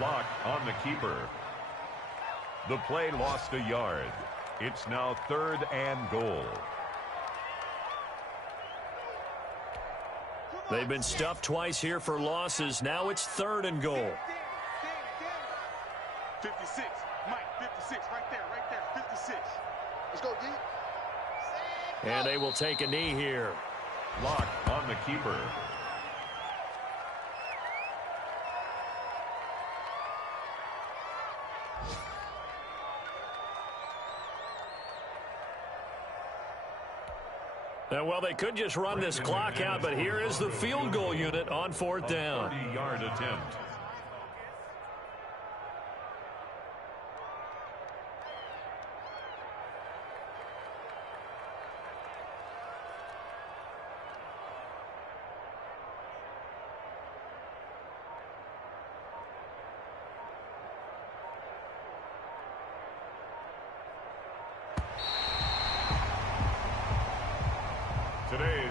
Locked on the keeper. The play lost a yard. It's now 3rd and goal. They've been stuffed twice here for losses. Now it's 3rd and goal. 56. Mike, 56. Right there, 56. Let's go, D. And they will take a knee here. Locked on the keeper. Well, they could just run this clock out, but here is the field goal unit on 4th down. 30-yard attempt.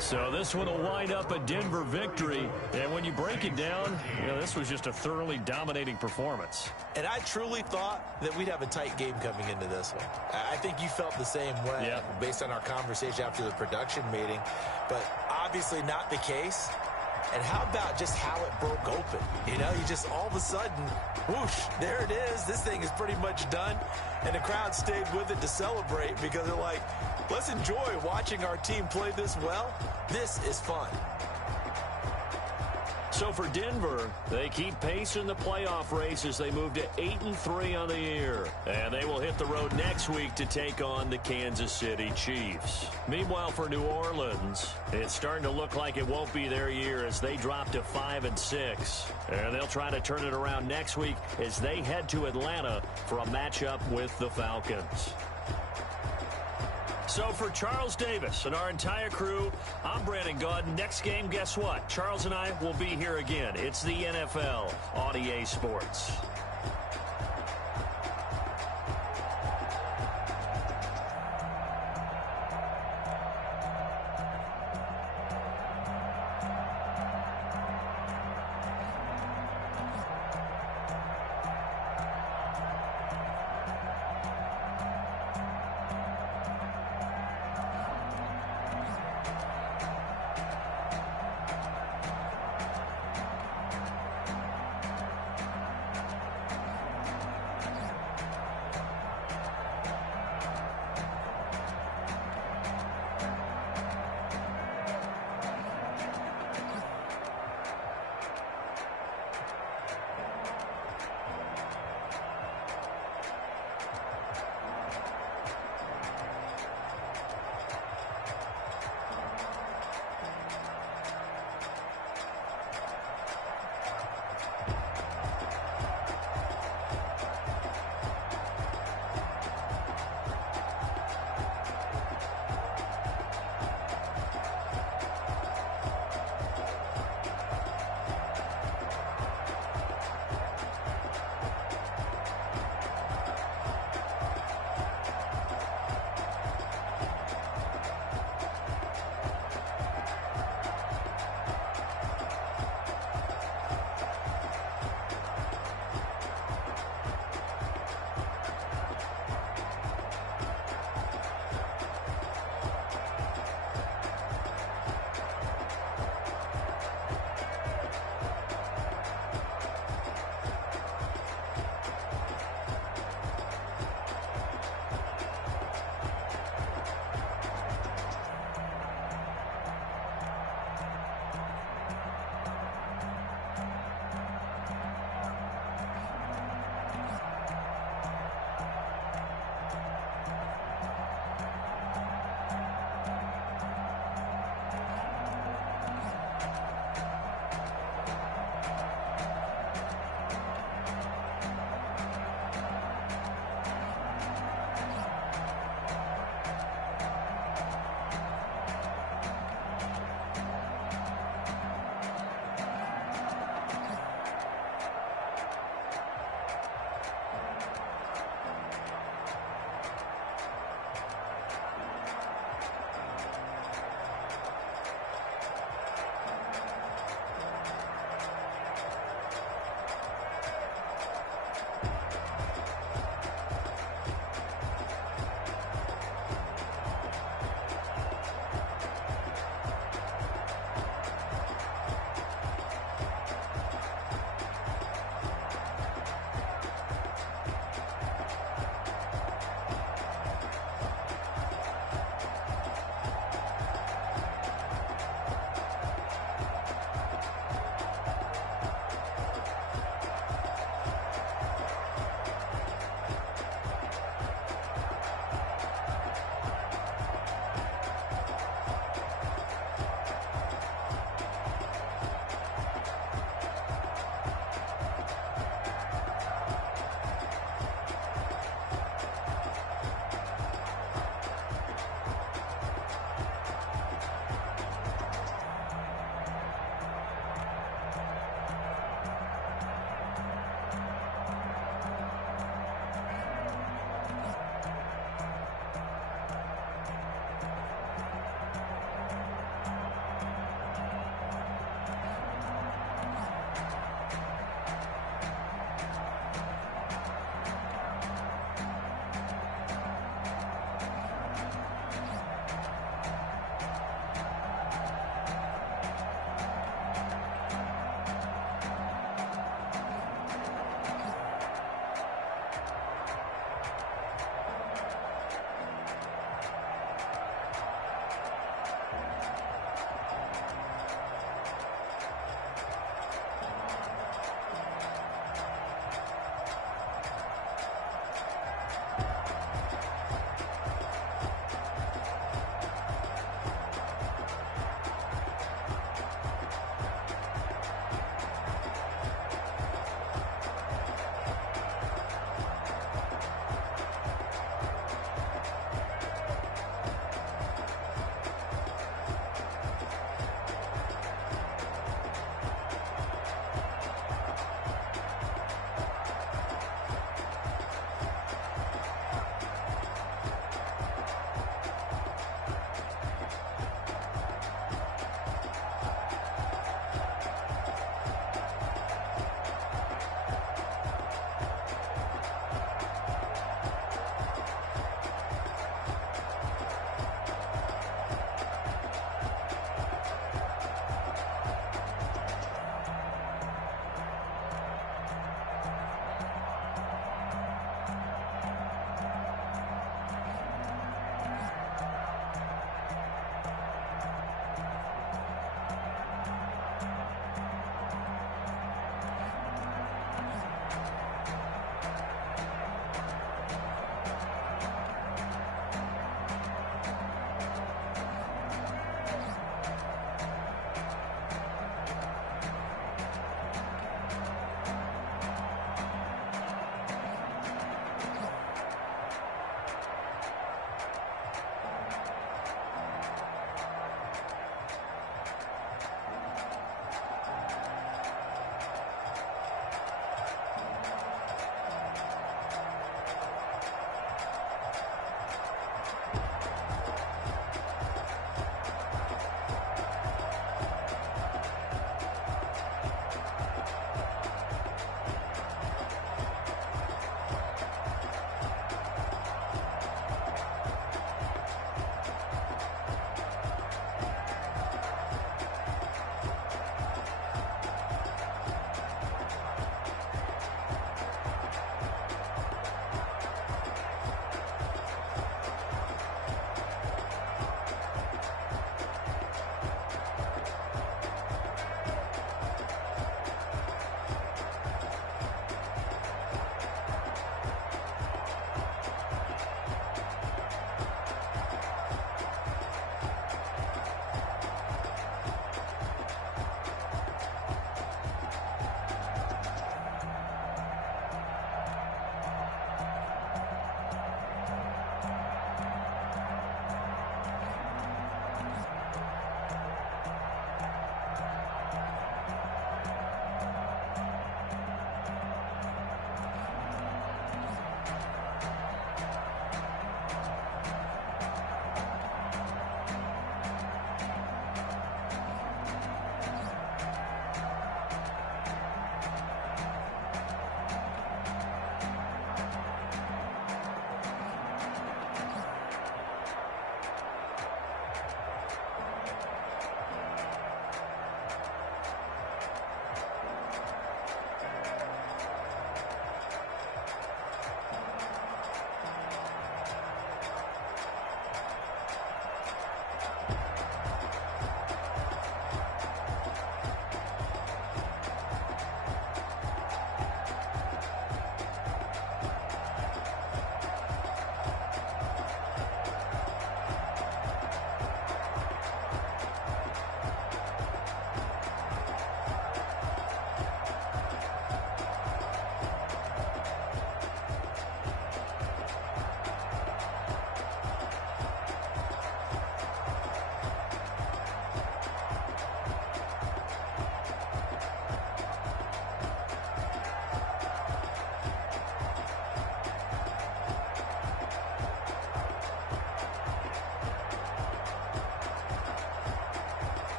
So this one will wind up a Denver victory. And when you break it down, this was just a thoroughly dominating performance. And I truly thought that we'd have a tight game coming into this one. I think you felt the same way based on our conversation after the production meeting. But obviously not the case. And how about just how it broke open? You just all of a sudden, whoosh, there it is. This thing is pretty much done. And the crowd stayed with it to celebrate because they're like, let's enjoy watching our team play this well. This is fun. So for Denver, they keep pace in the playoff race as they move to 8-3 on the year. And they will hit the road next week to take on the Kansas City Chiefs. Meanwhile, for New Orleans, it's starting to look like it won't be their year as they drop to 5-6. And they'll try to turn it around next week as they head to Atlanta for a matchup with the Falcons. So for Charles Davis and our entire crew, I'm Brandon Gaudin. Next game, guess what? Charles and I will be here again. It's the NFL on EA Sports.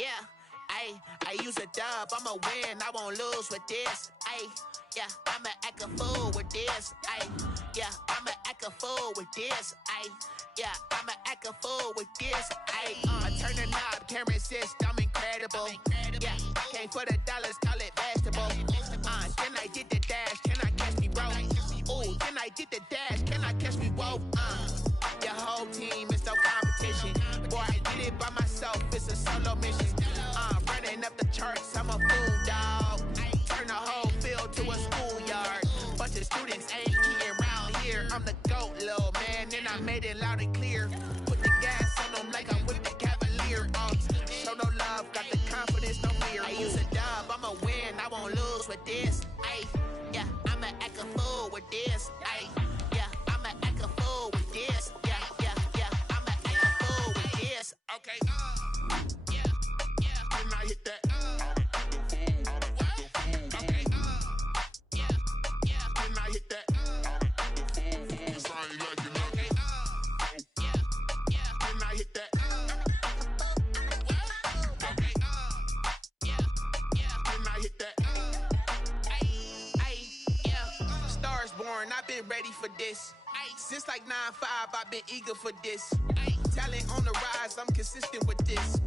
yeah. I use a dub, I'ma win, I won't lose with this. Yeah, I'ma act a fool with this. Yeah, I'ma act a fool with this. Yeah, I'ma act a fool with this. I turn the knob, can't resist, I'm incredible. Yeah, came for the dollars, call it vegetable. Then I did the dash, can I catch me, bro? Ooh, then I did the dash, can I catch me, whoa? Your whole team is no competition. Boy, I did it by myself, it's a solo mission. Running up the charts, I'm a fool, dog. Turn the whole field to a schoolyard. Bunch of students ain't eating around here. I'm the GOAT, little man, and I made it loud and clear. Put the gas on them like I'm with the Cavalier. Show no love, got the confidence, no fear. I use a dub, I'ma win, I won't lose with this. Yeah, I'ma act a fool with this. Yeah, I'ma act a fool with this. Yeah, I'ma act a fool with this. Okay. Then I hit that. Okay. Then I hit that. Cause I ain't like it up. Okay. Then I hit that. Okay. Then I hit that. Yeah. Stars born, I've been ready for this. Since like 9-5, I've been eager for this. Talent on the rise, I'm consistent with this.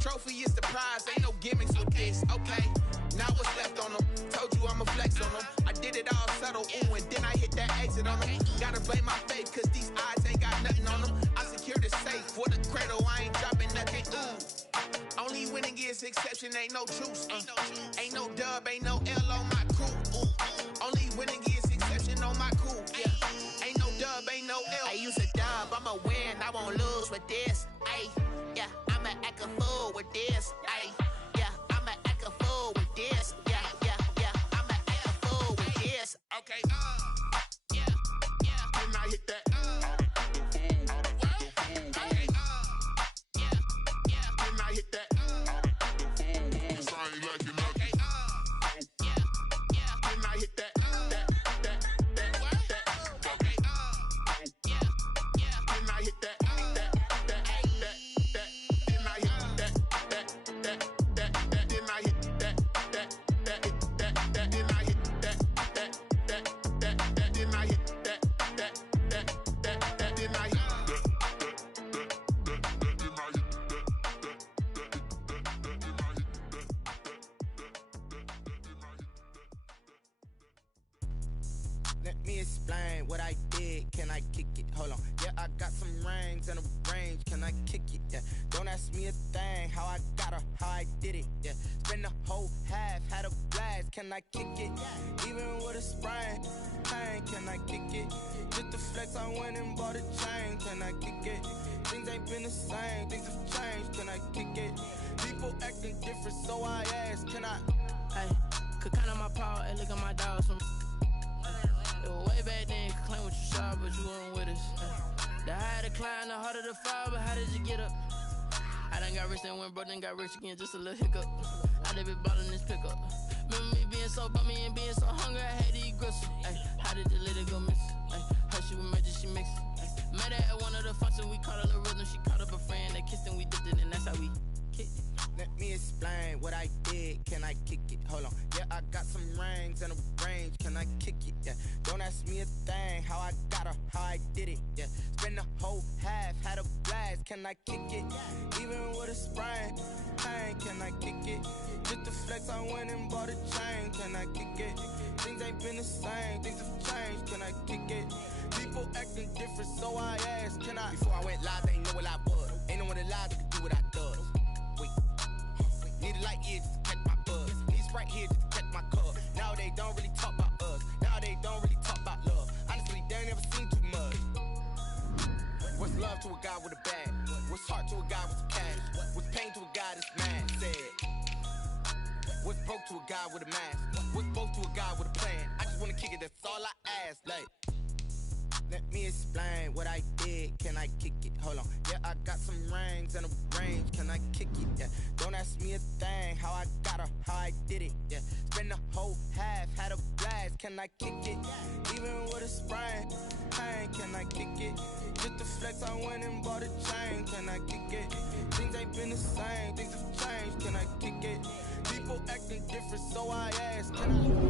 Trophy is the prize, ain't no gimmicks with this. Okay, now what's left on them? Told you I'ma flex on them. I did it all subtle, ooh, and then I hit that exit on them. Gotta blame my faith, cause these odds ain't got nothing on them. I secured the safe for the cradle, I ain't dropping nothing, ooh. Only winning is exception, ain't no truce. Ain't no dub, ain't no L on my crew, ooh. Only winning is exception on my crew, yeah. Ain't no dub, ain't no L. I use a dub, I'ma win, I won't lose with this. Yeah, I'ma act a fool with this. Yeah, I'ma act a fool with this. Yeah, I'ma act a fool with this. Okay. Then I hit that. Okay. Then I hit that. Cause I ain't like it up. Okay. Then I hit that. Okay. Then I hit that. Let me explain what I did. Can I kick it? Hold on. Yeah, I got some rings and a range. Can I kick it? Yeah. Don't ask me a thing. How I got her, how I did it. Yeah. Spend the whole half, had a blast. Can I kick it? Even with a sprain. Pain, can I kick it? Just the flex, I went and bought a chain. Can I kick it? Things ain't been the same. Things have changed. Can I kick it? People acting different, so I ask. Can I? Hey, could count on my power and look at my dogs from. Way back then, you could claim what you saw, but you weren't with us. The higher the climb, the harder the fall, but how did you get up? I done got rich and went broke, then got rich again, just a little hiccup. I done been ballin' this pickup. Remember me being so bummy and being so hungry, I had to eat gristle. How did the lady go miss? Her she was magic, she mixed. Met her at one of the functions, we caught her the rhythm, she caught up a friend, they kissed and we dipped it, and that's how we kicked it. Let me explain what I did. Can I kick it? Hold on. Yeah, I got some rings and a range. Can I kick it? Yeah. Don't ask me a thing. How I got her, how I did it. Yeah. Spend the whole half, had a blast. Can I kick it? Even with a sprain. Pain, can I kick it? Just the flex, I went and bought a chain. Can I kick it? Things ain't been the same. Things have changed. Can I kick it? People acting different, so I asked. Can I? Before I went live, they ain't know what I was. Ain't no one alive that could do what I does. Need a light here just to catch my buzz. Need Sprite here just to catch my cup. Now they don't really talk about us. Now they don't really talk about love. Honestly, they ain't never seen too much. What's love to a guy with a bag? What's heart to a guy with some cash? What's pain to a guy that's mad? Said. What's broke to a guy with a mask? What's both to a guy with a plan? I just wanna kick it, that's all I ask. Like, let me explain what I did. Can I kick it? Hold on. Yeah, I got some rings and a range. Can I kick it? Yeah. Don't ask me a thing. How I got her, how I did it. Yeah. Spend the whole half, had a blast. Can I kick it? Even with a sprain, pain. Can I kick it? Just to flex, I went and bought a chain. Can I kick it? Things ain't been the same. Things have changed. Can I kick it? People acting different, so I ask. Can I?